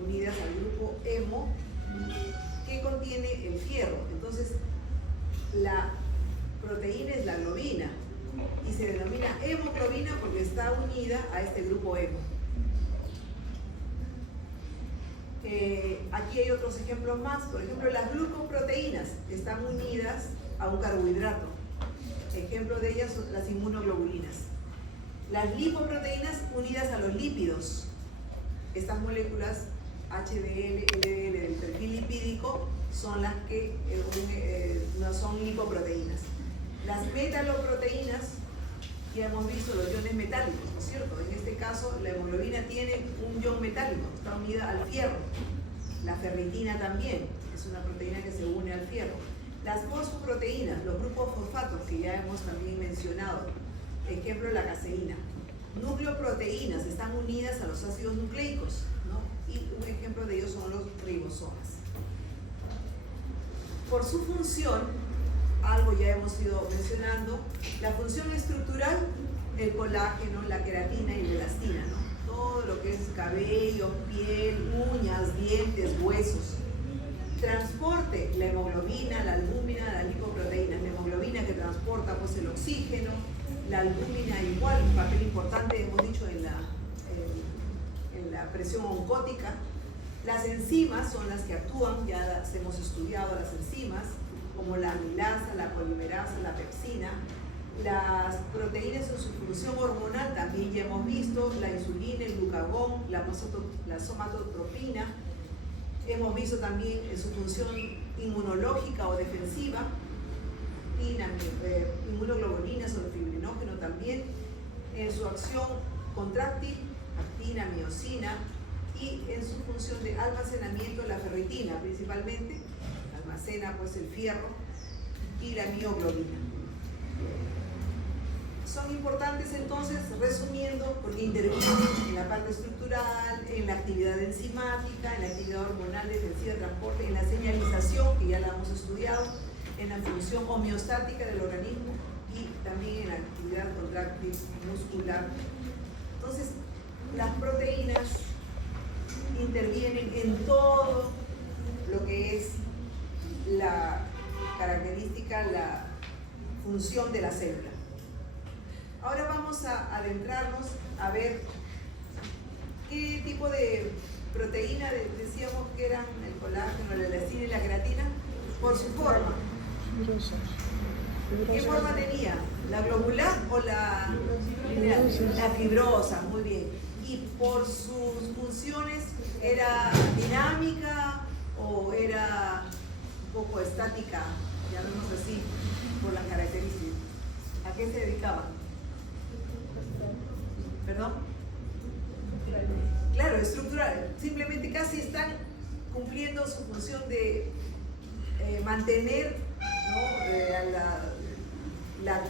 unidas al grupo hemo, que contiene el fierro. Entonces, la proteína es la globina y se denomina hemoglobina porque está unida a este grupo hemo. Aquí hay otros ejemplos más. Por ejemplo, las glucoproteínas están unidas a un carbohidrato. Ejemplo de ellas son las inmunoglobulinas. Las lipoproteínas unidas a los lípidos. Estas moléculas HDL, LDL del perfil lipídico son las que no son lipoproteínas. Las metaloproteínas, ya hemos visto los iones metálicos, ¿no es cierto? En este caso la hemoglobina tiene un ion metálico, está unida al fierro. La ferritina también es una proteína que se une al fierro. Las fosfoproteínas, los grupos fosfatos que ya hemos también mencionado, ejemplo la caseína. Nucleoproteínas están unidas a los ácidos nucleicos, ¿no? Y un ejemplo de ellos son los ribosomas. Por su función, algo ya hemos ido mencionando, la función estructural, el colágeno, la queratina y la elastina, ¿no? Todo lo que es cabello, piel, uñas, dientes, huesos. Transporte, la hemoglobina, la albúmina, las lipoproteínas. La hemoglobina que transporta pues, el oxígeno, la albúmina igual, un papel importante, hemos dicho, en la presión oncótica. Las enzimas son las que actúan, ya las hemos estudiado las enzimas, como la amilasa, la polimerasa, la pepsina. Las proteínas en su función hormonal también ya hemos visto, la insulina, el glucagón, la somatotropina. Hemos visto también en su función inmunológica o defensiva, inmunoglobulinas o el fibrinógeno también, en su acción contráctil, actina, miosina, y en su función de almacenamiento la ferritina principalmente, almacena pues el fierro, y la mioglobina. Son importantes entonces, resumiendo, porque intervienen en la parte estructural, en la actividad enzimática, en la actividad hormonal, defensiva, transporte, en la señalización, que ya la hemos estudiado, en la función homeostática del organismo y también en la actividad contráctil muscular. Entonces, las proteínas intervienen en todo lo que es la característica, la función de la célula. Ahora vamos a adentrarnos a ver qué tipo de proteína decíamos que eran el colágeno, la elastina y la queratina, por su forma. ¿Qué forma tenía? ¿La globular o la fibrosa? Muy bien. ¿Y por sus funciones era dinámica o era un poco estática? Llamémoslo así, por las características. ¿A qué se dedicaban? ¿Perdón? Claro, estructural. Simplemente casi están cumpliendo su función de mantener, ¿no? la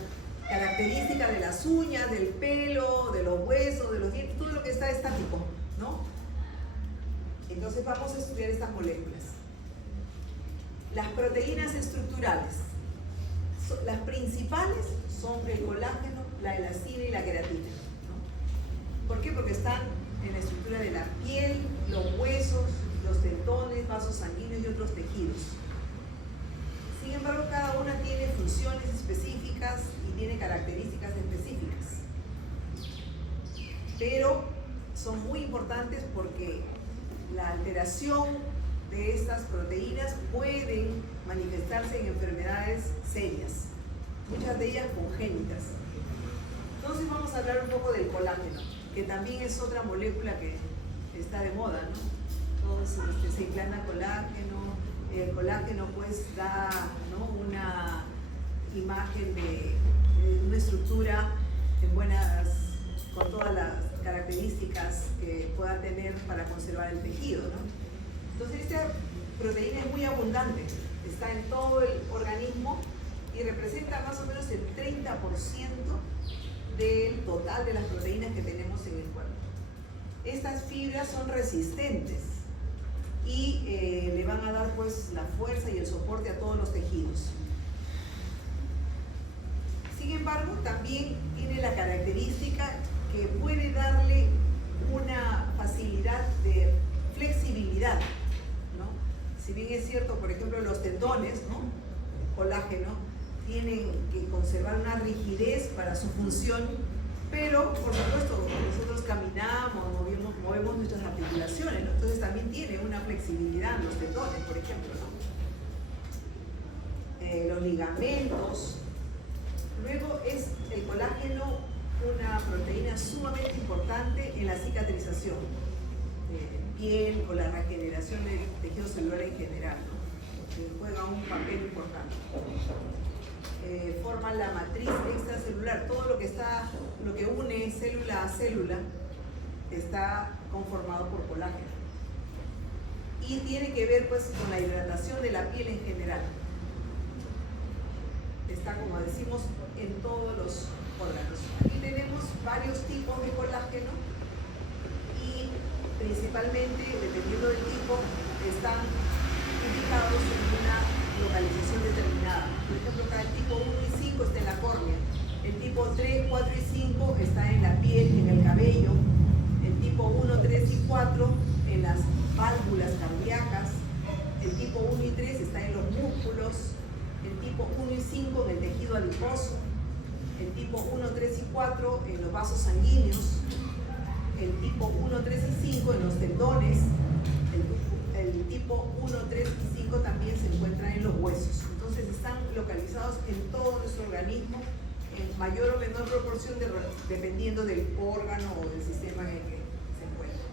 característica de las uñas, del pelo, de los huesos, de los dientes, todo lo que está estático, ¿no? Entonces vamos a estudiar estas moléculas. Las proteínas estructurales. Las principales son el colágeno, la elastina y la queratina. ¿Por qué? Porque están en la estructura de la piel, los huesos, los tendones, vasos sanguíneos y otros tejidos. Sin embargo, cada una tiene funciones específicas y tiene características específicas. Pero son muy importantes porque la alteración de estas proteínas pueden manifestarse en enfermedades serias, muchas de ellas congénitas. Entonces vamos a hablar un poco del colágeno, que también es otra molécula que está de moda, ¿no? Todos se implanta colágeno, el colágeno pues da, ¿no? una imagen de una estructura en buenas, con todas las características que pueda tener para conservar el tejido, ¿no? Entonces esta proteína es muy abundante, está en todo el organismo y representa más o menos el 30% del total de las proteínas que tenemos en el cuerpo. Estas fibras son resistentes y le van a dar pues la fuerza y el soporte a todos los tejidos. Sin embargo, también tiene la característica que puede darle una facilidad de flexibilidad, ¿no? Si bien es cierto, por ejemplo, los tendones, ¿no? El colágeno, tienen que conservar una rigidez para su función, pero por supuesto nosotros caminamos, movemos nuestras articulaciones, ¿no? Entonces también tiene una flexibilidad los tendones, por ejemplo, ¿no? Los ligamentos, Luego es el colágeno una proteína sumamente importante en la cicatrización de piel o la regeneración del tejido celular en general, ¿no? Juega un papel importante. Forma la matriz extracelular, todo lo que une célula a célula está conformado por colágeno. Y tiene que ver pues con la hidratación de la piel en general. Está, como decimos, en todos los órganos. Aquí tenemos varios tipos de colágeno y principalmente, dependiendo del tipo, están ubicados en una localización determinada. Por ejemplo, acá el tipo 1 y 5 está en la córnea, el tipo 3, 4 y 5 está en la piel, en el cabello, el tipo 1, 3 y 4 en las válvulas cardíacas, el tipo 1 y 3 está en los músculos, el tipo 1 y 5 en el tejido adiposo, el tipo 1, 3 y 4 en los vasos sanguíneos, el tipo 1, 3 y 5 en los tendones, el tipo 1, 3 y 5 también se encuentra en los huesos. Entonces están localizados en todo nuestro organismo en mayor o menor proporción dependiendo del órgano o del sistema en el que se encuentra.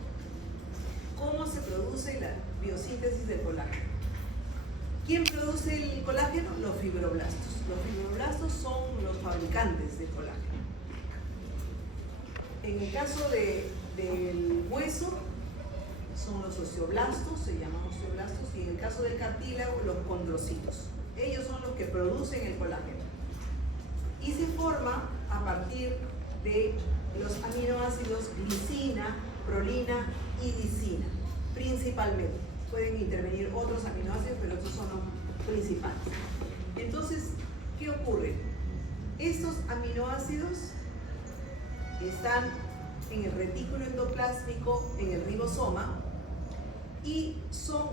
¿Cómo se produce la biosíntesis del colágeno? ¿Quién produce el colágeno? Los fibroblastos. Los fibroblastos son los fabricantes del colágeno. En el caso del hueso, son los osteoblastos, se llaman osteoblastos, y en el caso del cartílago, los condrocitos. Ellos son los que producen el colágeno. Y se forma a partir de los aminoácidos glicina, prolina y lisina, principalmente. Pueden intervenir otros aminoácidos, pero estos son los principales. Entonces, ¿qué ocurre? Estos aminoácidos están en el retículo endoplásmico, en el ribosoma, y son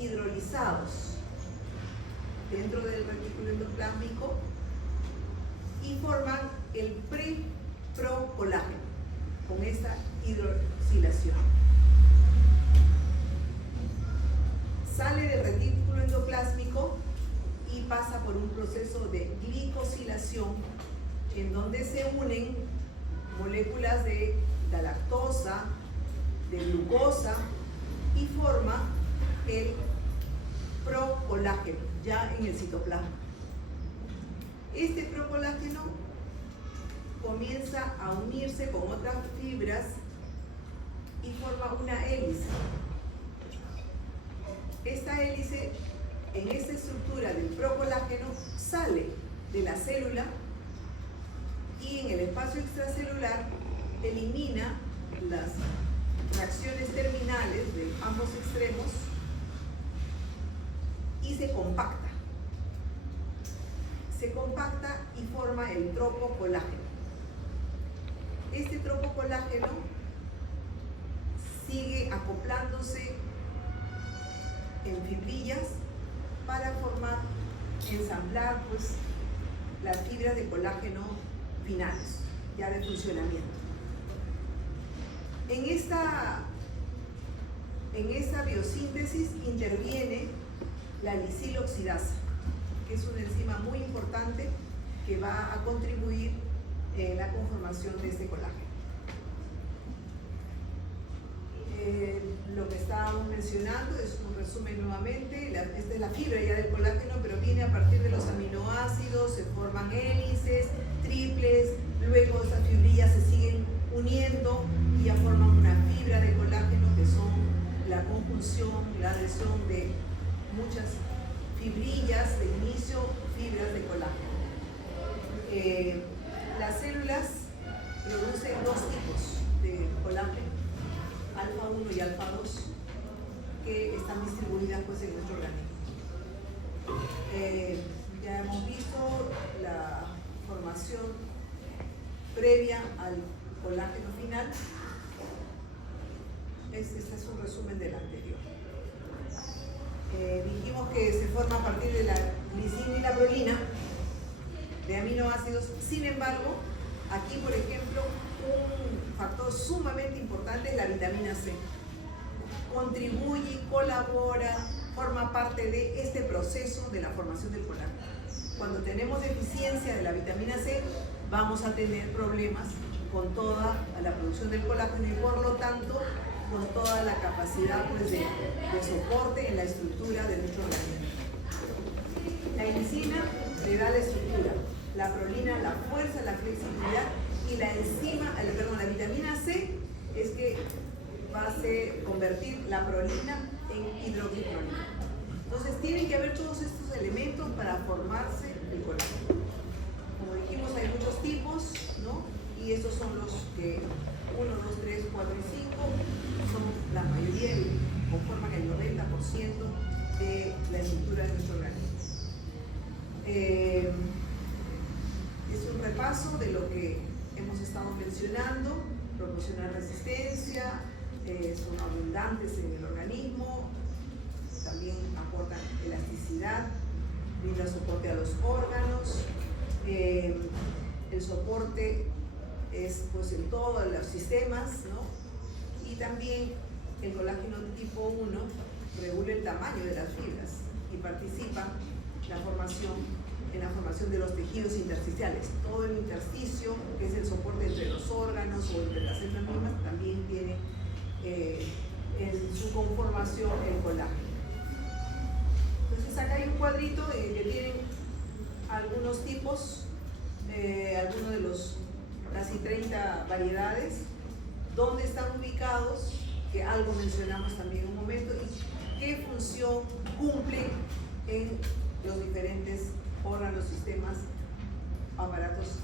hidrolizados dentro del retículo endoplásmico y forman el pre-procolágeno con esta hidrosilación. Sale del retículo endoplásmico y pasa por un proceso de glicosilación en donde se unen moléculas de galactosa, de glucosa y forma el procolágeno ya en el citoplasma. Este procolágeno comienza a unirse con otras fibras y forma una hélice. Esta hélice, en esta estructura del procolágeno, sale de la célula y en el espacio extracelular elimina las fracciones terminales de ambos extremos y se compacta. Se compacta y forma el tropocolágeno. Este tropocolágeno sigue acoplándose en fibrillas para formar, ensamblar pues las fibras de colágeno finales, ya de funcionamiento. En esta biosíntesis interviene la lisiloxidasa, que es una enzima muy importante que va a contribuir en la conformación de este colágeno. Lo que estábamos mencionando es un resumen nuevamente. Esta es la fibra ya del colágeno, pero viene a partir de los aminoácidos, se forman hélices, triples, luego esas fibrillas se siguen uniendo y ya forman una fibra de colágeno que son la conjunción, la adhesión de muchas fibrillas de inicio, fibras de colágeno. Las células producen dos tipos de colágeno, alfa 1 y alfa 2, que están distribuidas pues en nuestro organismo. Ya hemos visto la formación previa al colágeno final. Este es un resumen del anterior. Dijimos que se forma a partir de la glicina y la prolina de aminoácidos. Sin embargo, aquí, por ejemplo, un factor sumamente importante es la vitamina C. Contribuye, colabora, forma parte de este proceso de la formación del colágeno. cuando tenemos deficiencia de la vitamina C, vamos a tener problemas con toda la producción del colágeno y por lo tanto con toda la capacidad pues, de soporte en la estructura de nuestro organismo. La irisina le da la estructura, la prolina la fuerza, la flexibilidad y la vitamina C es que va a convertir la prolina en hidroxiprolina. Entonces tienen que haber todos estos elementos para formarse el colágeno. Como dijimos, hay muchos tipos, ¿no? Y estos son los que 1, 2, 3, 4 y 5 son la mayoría y conforman el 90% de la estructura de nuestro organismo. Es un repaso de lo que hemos estado mencionando: proporcionar resistencia, son abundantes en el organismo, también aportan elasticidad, brinda soporte a los órganos, el soporte es pues en todos los sistemas, ¿no? Y también el colágeno tipo 1 regula el tamaño de las fibras y participa en la formación de los tejidos intersticiales. Todo el intersticio, que es el soporte entre los órganos o entre las células mismas, también tiene en su conformación el colágeno. Entonces acá hay un cuadrito que tienen algunos tipos, algunos de los casi 30 variedades, dónde están ubicados, que algo mencionamos también en un momento, y qué función cumplen en los diferentes órganos, sistemas, aparatos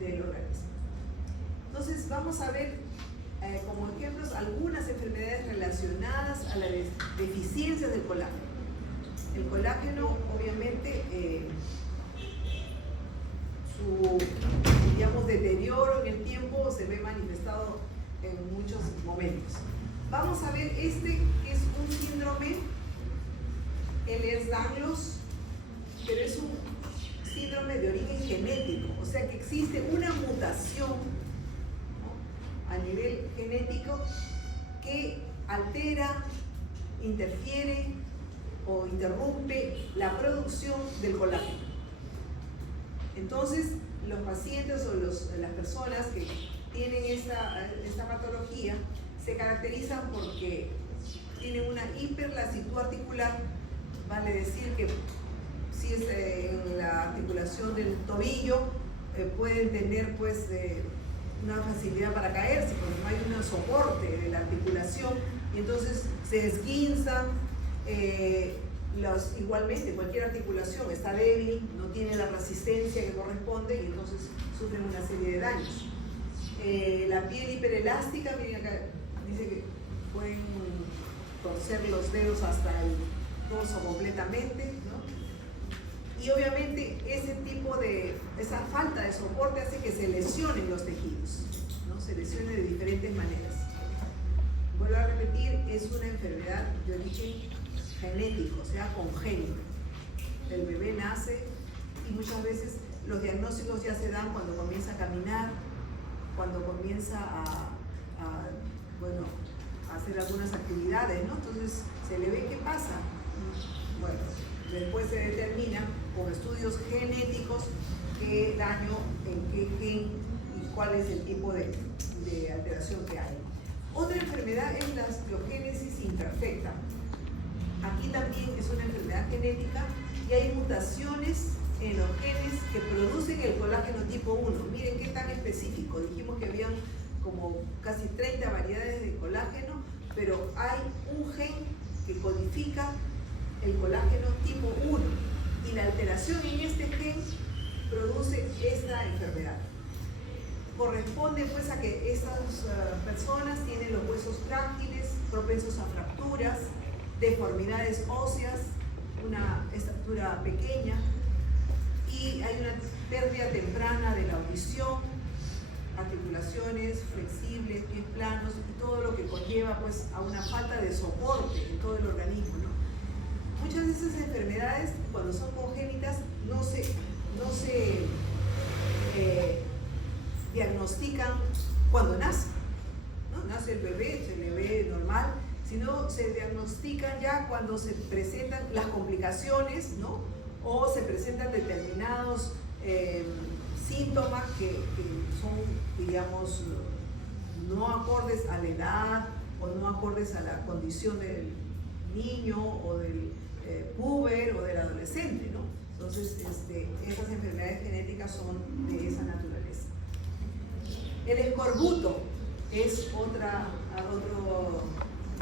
del organismo. Entonces vamos a ver como ejemplos algunas enfermedades relacionadas a la deficiencia del colágeno. El colágeno, obviamente, su, digamos, deterioro en el tiempo se ve manifestado en muchos momentos. Vamos a ver que es un síndrome, Ehlers-Danlos, pero es un síndrome de origen genético, o sea que existe una mutación, ¿no?, a nivel genético que altera, interfiere o interrumpe la producción del colágeno. Entonces, los pacientes o las personas que tienen esta patología se caracterizan porque tienen una hiperlasitud articular, vale decir que si es en la articulación del tobillo, pueden tener pues una facilidad para caerse porque no hay un soporte de la articulación y entonces se esguinzan. Igualmente, cualquier articulación está débil, no tiene la resistencia que corresponde y entonces sufren una serie de daños. La piel hiperelástica, miren acá, dice que pueden torcer los dedos hasta el dorso completamente, ¿no? Y obviamente esa falta de soporte hace que se lesionen los tejidos, ¿no? Se lesionen de diferentes maneras. Vuelvo a repetir, es una enfermedad de origen genético, o sea, congénito. El bebé nace y muchas veces los diagnósticos ya se dan cuando comienza a caminar, cuando comienza a hacer algunas actividades, ¿no? Entonces se le ve qué pasa. Bueno, después se determina con estudios genéticos qué daño, en qué gen y cuál es el tipo de alteración que hay. Otra enfermedad es la osteogénesis imperfecta. Aquí también es una enfermedad genética y hay mutaciones en los genes que producen el colágeno tipo 1. Miren qué tan específico. Dijimos que habían como casi 30 variedades de colágeno, pero hay un gen que codifica el colágeno tipo 1 y la alteración en este gen produce esta enfermedad. Corresponde pues a que estas personas tienen los huesos frágiles, propensos a fracturas, deformidades óseas, una estatura pequeña y hay una pérdida temprana de la audición, articulaciones flexibles, pies planos y todo lo que conlleva pues a una falta de soporte en todo el organismo, ¿no? Muchas de esas enfermedades cuando son congénitas no se diagnostican cuando nace, ¿no? Nace el bebé, se le ve normal, sino se diagnostican ya cuando se presentan las complicaciones, ¿no? o se presentan determinados síntomas que son, digamos, no acordes a la edad o no acordes a la condición del niño o del puber o del adolescente, ¿no? Entonces, esas enfermedades genéticas son de esa naturaleza. El escorbuto es otra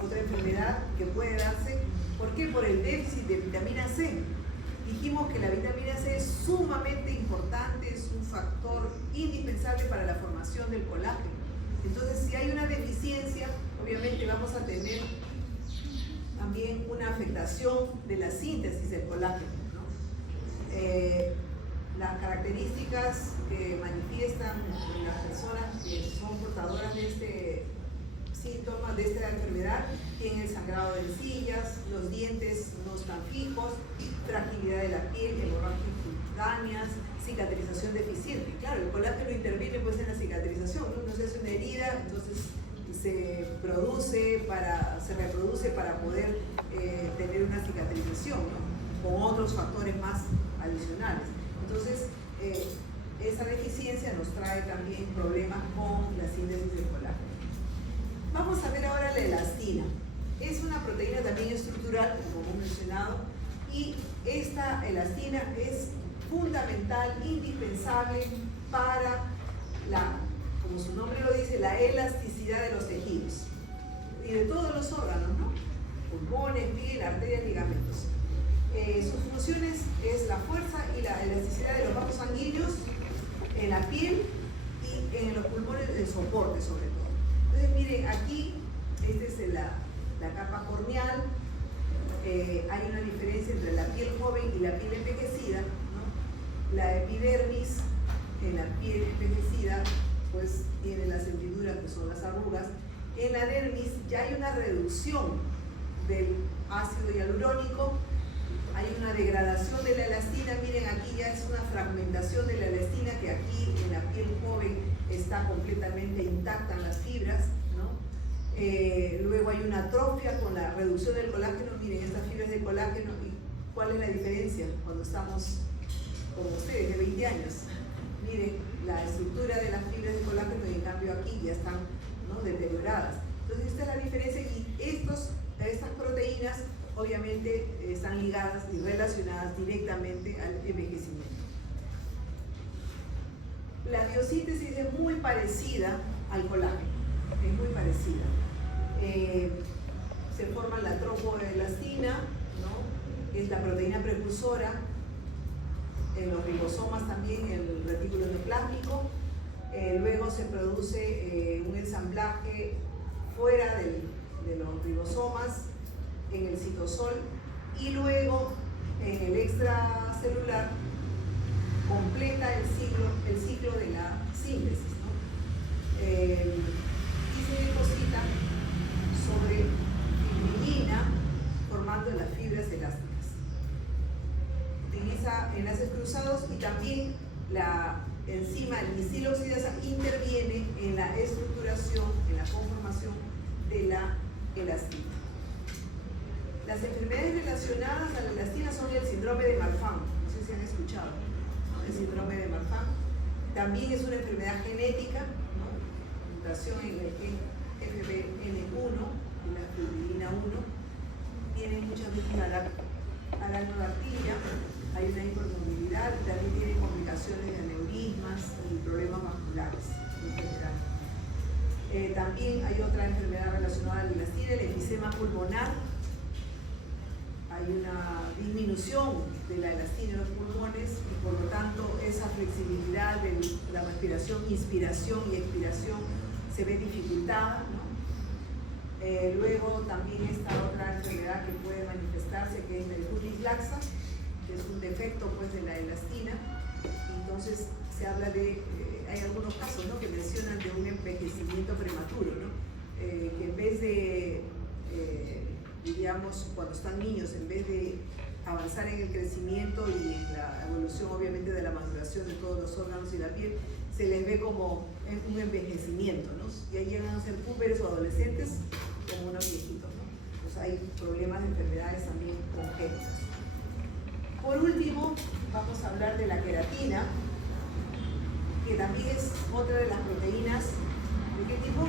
enfermedad que puede darse. ¿Por qué? Por el déficit de vitamina C. Dijimos que la vitamina C es sumamente importante, es un factor indispensable para la formación del colágeno. Entonces, si hay una deficiencia, obviamente vamos a tener también una afectación de la síntesis del colágeno, ¿no? Las características que manifiestan en las personas que son portadoras de este síntoma, de esta enfermedad, tienen el sangrado de encías, los dientes no están fijos, fragilidad de la piel, hemorragias cutáneas, cicatrización deficiente. Claro, el colágeno interviene pues en la cicatrización, ¿no? Uno se hace una herida, entonces se reproduce para poder tener una cicatrización, ¿no? Con otros factores más adicionales. Entonces, esa deficiencia nos trae también problemas con la síntesis del colágeno. Vamos a ver ahora la elastina. Es una proteína también estructural, como hemos mencionado, y esta elastina es fundamental, indispensable para como su nombre lo dice, la elasticidad de los tejidos y de todos los órganos, ¿no? Pulmones, piel, arterias, ligamentos. Sus funciones es la fuerza y la elasticidad de los vasos sanguíneos en la piel y en los pulmones de soporte, sobre todo. Entonces, miren, aquí, esta es la capa corneal. Hay una diferencia entre la piel joven y la piel envejecida, ¿no? La epidermis en la piel envejecida pues tiene las hendiduras, que son las arrugas. En la dermis ya hay una reducción del ácido hialurónico, hay una degradación de la elastina. Miren, aquí ya es una fragmentación de la elastina, que aquí en la piel joven está completamente intacta en las fibras, ¿no? Luego hay una atrofia con la reducción del colágeno. Miren, estas fibras de colágeno, ¿y cuál es la diferencia cuando estamos como ustedes, de 20 años? Miren, la estructura de las fibras de colágeno, y en cambio aquí ya están, ¿no?, deterioradas. Entonces, esta es la diferencia, y estas proteínas obviamente están ligadas y relacionadas directamente al envejecimiento. La biosíntesis es muy parecida al colágeno, es muy parecida. Se forma la trofoelastina, ¿no?, que es la proteína precursora. En los ribosomas también, el retículo endoplásmico. Luego se produce un ensamblaje fuera de los ribosomas, en el citosol, y luego en el extracelular completa el ciclo de la síntesis, ¿no? Y se deposita sobre fibrina, formando las fibras elásticas. Utiliza enlaces cruzados, y también la enzima, el misiloxidasa, interviene en la estructuración, en la conformación de la elastina. Las enfermedades relacionadas a la elastina son el síndrome de Marfan, no sé si han escuchado, ¿no?, el síndrome de Marfan. También es una enfermedad genética, ¿no?, mutación en el gen FBN1, la fibrina 1, tiene muchas veces aranodactilia, hay una hipermovilidad, también tiene complicaciones de aneurismas y problemas vasculares en general. También hay otra enfermedad relacionada a la elastina, el enfisema pulmonar. Hay una disminución de la elastina en los pulmones, y por lo tanto esa flexibilidad de la respiración, inspiración y expiración se ve dificultada, ¿no? Luego también esta otra enfermedad que puede manifestarse, que es el cutis laxa, que es un defecto pues de la elastina. Entonces se habla de, hay algunos casos, ¿no?, que mencionan de un envejecimiento prematuro, ¿no? Que en vez de, diríamos, cuando están niños, en vez de avanzar en el crecimiento y en la evolución obviamente de la maduración de todos los órganos y la piel, se les ve como un envejecimiento, ¿no? Ya llegan a ser púberes o adolescentes como unos viejitos, ¿no? Entonces hay problemas de enfermedades también congénitas. Por último, vamos a hablar de la queratina, que también es otra de las proteínas. ¿De qué tipo?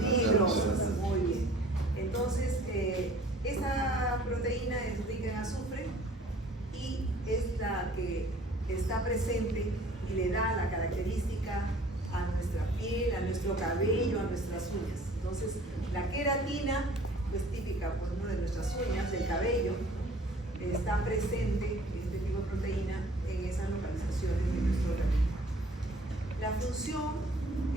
Fibrosas. Muy bien. Entonces, esa proteína es rica en azufre y es la que está presente y le da la característica a nuestra piel, a nuestro cabello, a nuestras uñas. Entonces, la queratina, pues típica pues, ¿no? de nuestras uñas, del cabello, está presente este tipo de proteína en esas localizaciones de nuestro organismo. La función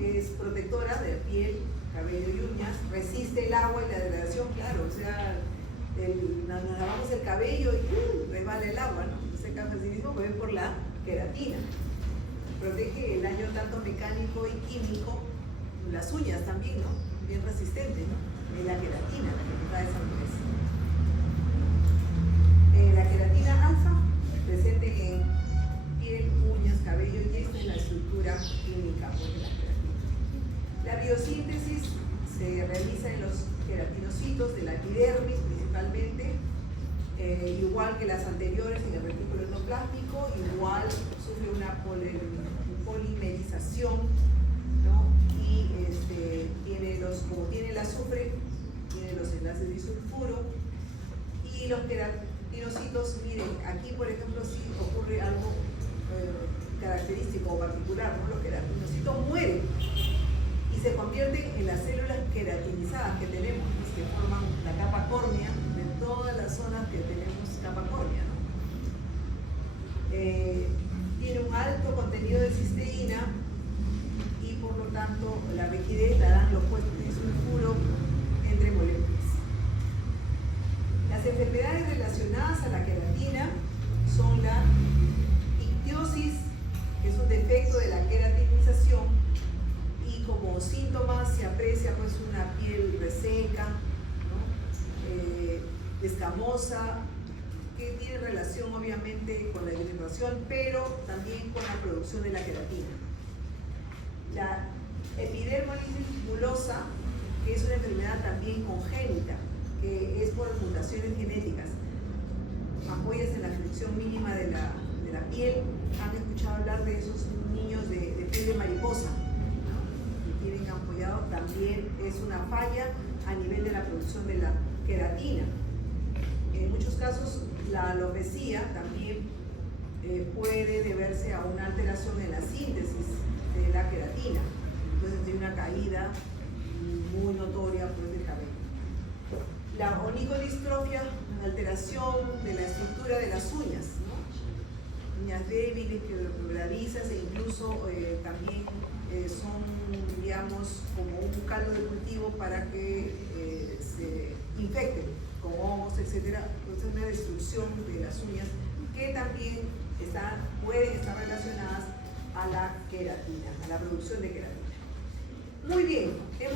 es protectora de piel, cabello y uñas, resiste el agua y la degradación, claro, o sea, nos lavamos el cabello y resbala el agua, ¿no? Se cambia así mismo, pues por la queratina. Protege el daño tanto mecánico y químico, las uñas también, ¿no? Bien resistente, ¿no? Es la queratina la que nos da esa dureza. La queratina alfa, presente en piel, uñas, cabello, y esta es la estructura química pues, de la queratina. La biosíntesis se realiza en los queratinocitos de la epidermis principalmente, igual que las anteriores en el retículo endoplásmico, igual sufre una polimerización, ¿no? Y como tiene el azufre, tiene los enlaces disulfuro, y los queratinocitos, miren, aquí por ejemplo sí ocurre algo característico o particular, ¿no? Los queratinocitos mueren y se convierten en las células queratinizadas que tenemos, pues, que forman la capa córnea de todas las zonas que tenemos capa córnea, ¿no? Tiene un alto contenido de cisteína y por lo tanto la rigidez la dan los puestos de sulfuro entre moléculas. Las enfermedades relacionadas a la queratina son la ictiosis, que es un defecto de la queratinización, y como síntomas se aprecia pues una piel reseca, ¿no? Escamosa, que tiene relación obviamente con la hidratación, pero también con la producción de la queratina. La epidermolisis bullosa, que es una enfermedad también congénita, que es por mutaciones genéticas. Ampollas en la flexión mínima de la piel. Han escuchado hablar de esos niños de piel de mariposa, ¿no? Que tienen ampollado, también es una falla a nivel de la producción de la queratina. En muchos casos la alopecia también puede deberse a una alteración en la síntesis de la queratina. Entonces tiene una caída muy notoria pues, del cabello. La oligodistrofia, una alteración de la estructura de las uñas, ¿no? Uñas débiles, quebradizas e incluso también son, digamos, como un caldo de cultivo para que se infecten con hongos, etc. Entonces una destrucción de las uñas que también pueden estar relacionadas a la queratina, a la producción de queratina. Muy bien.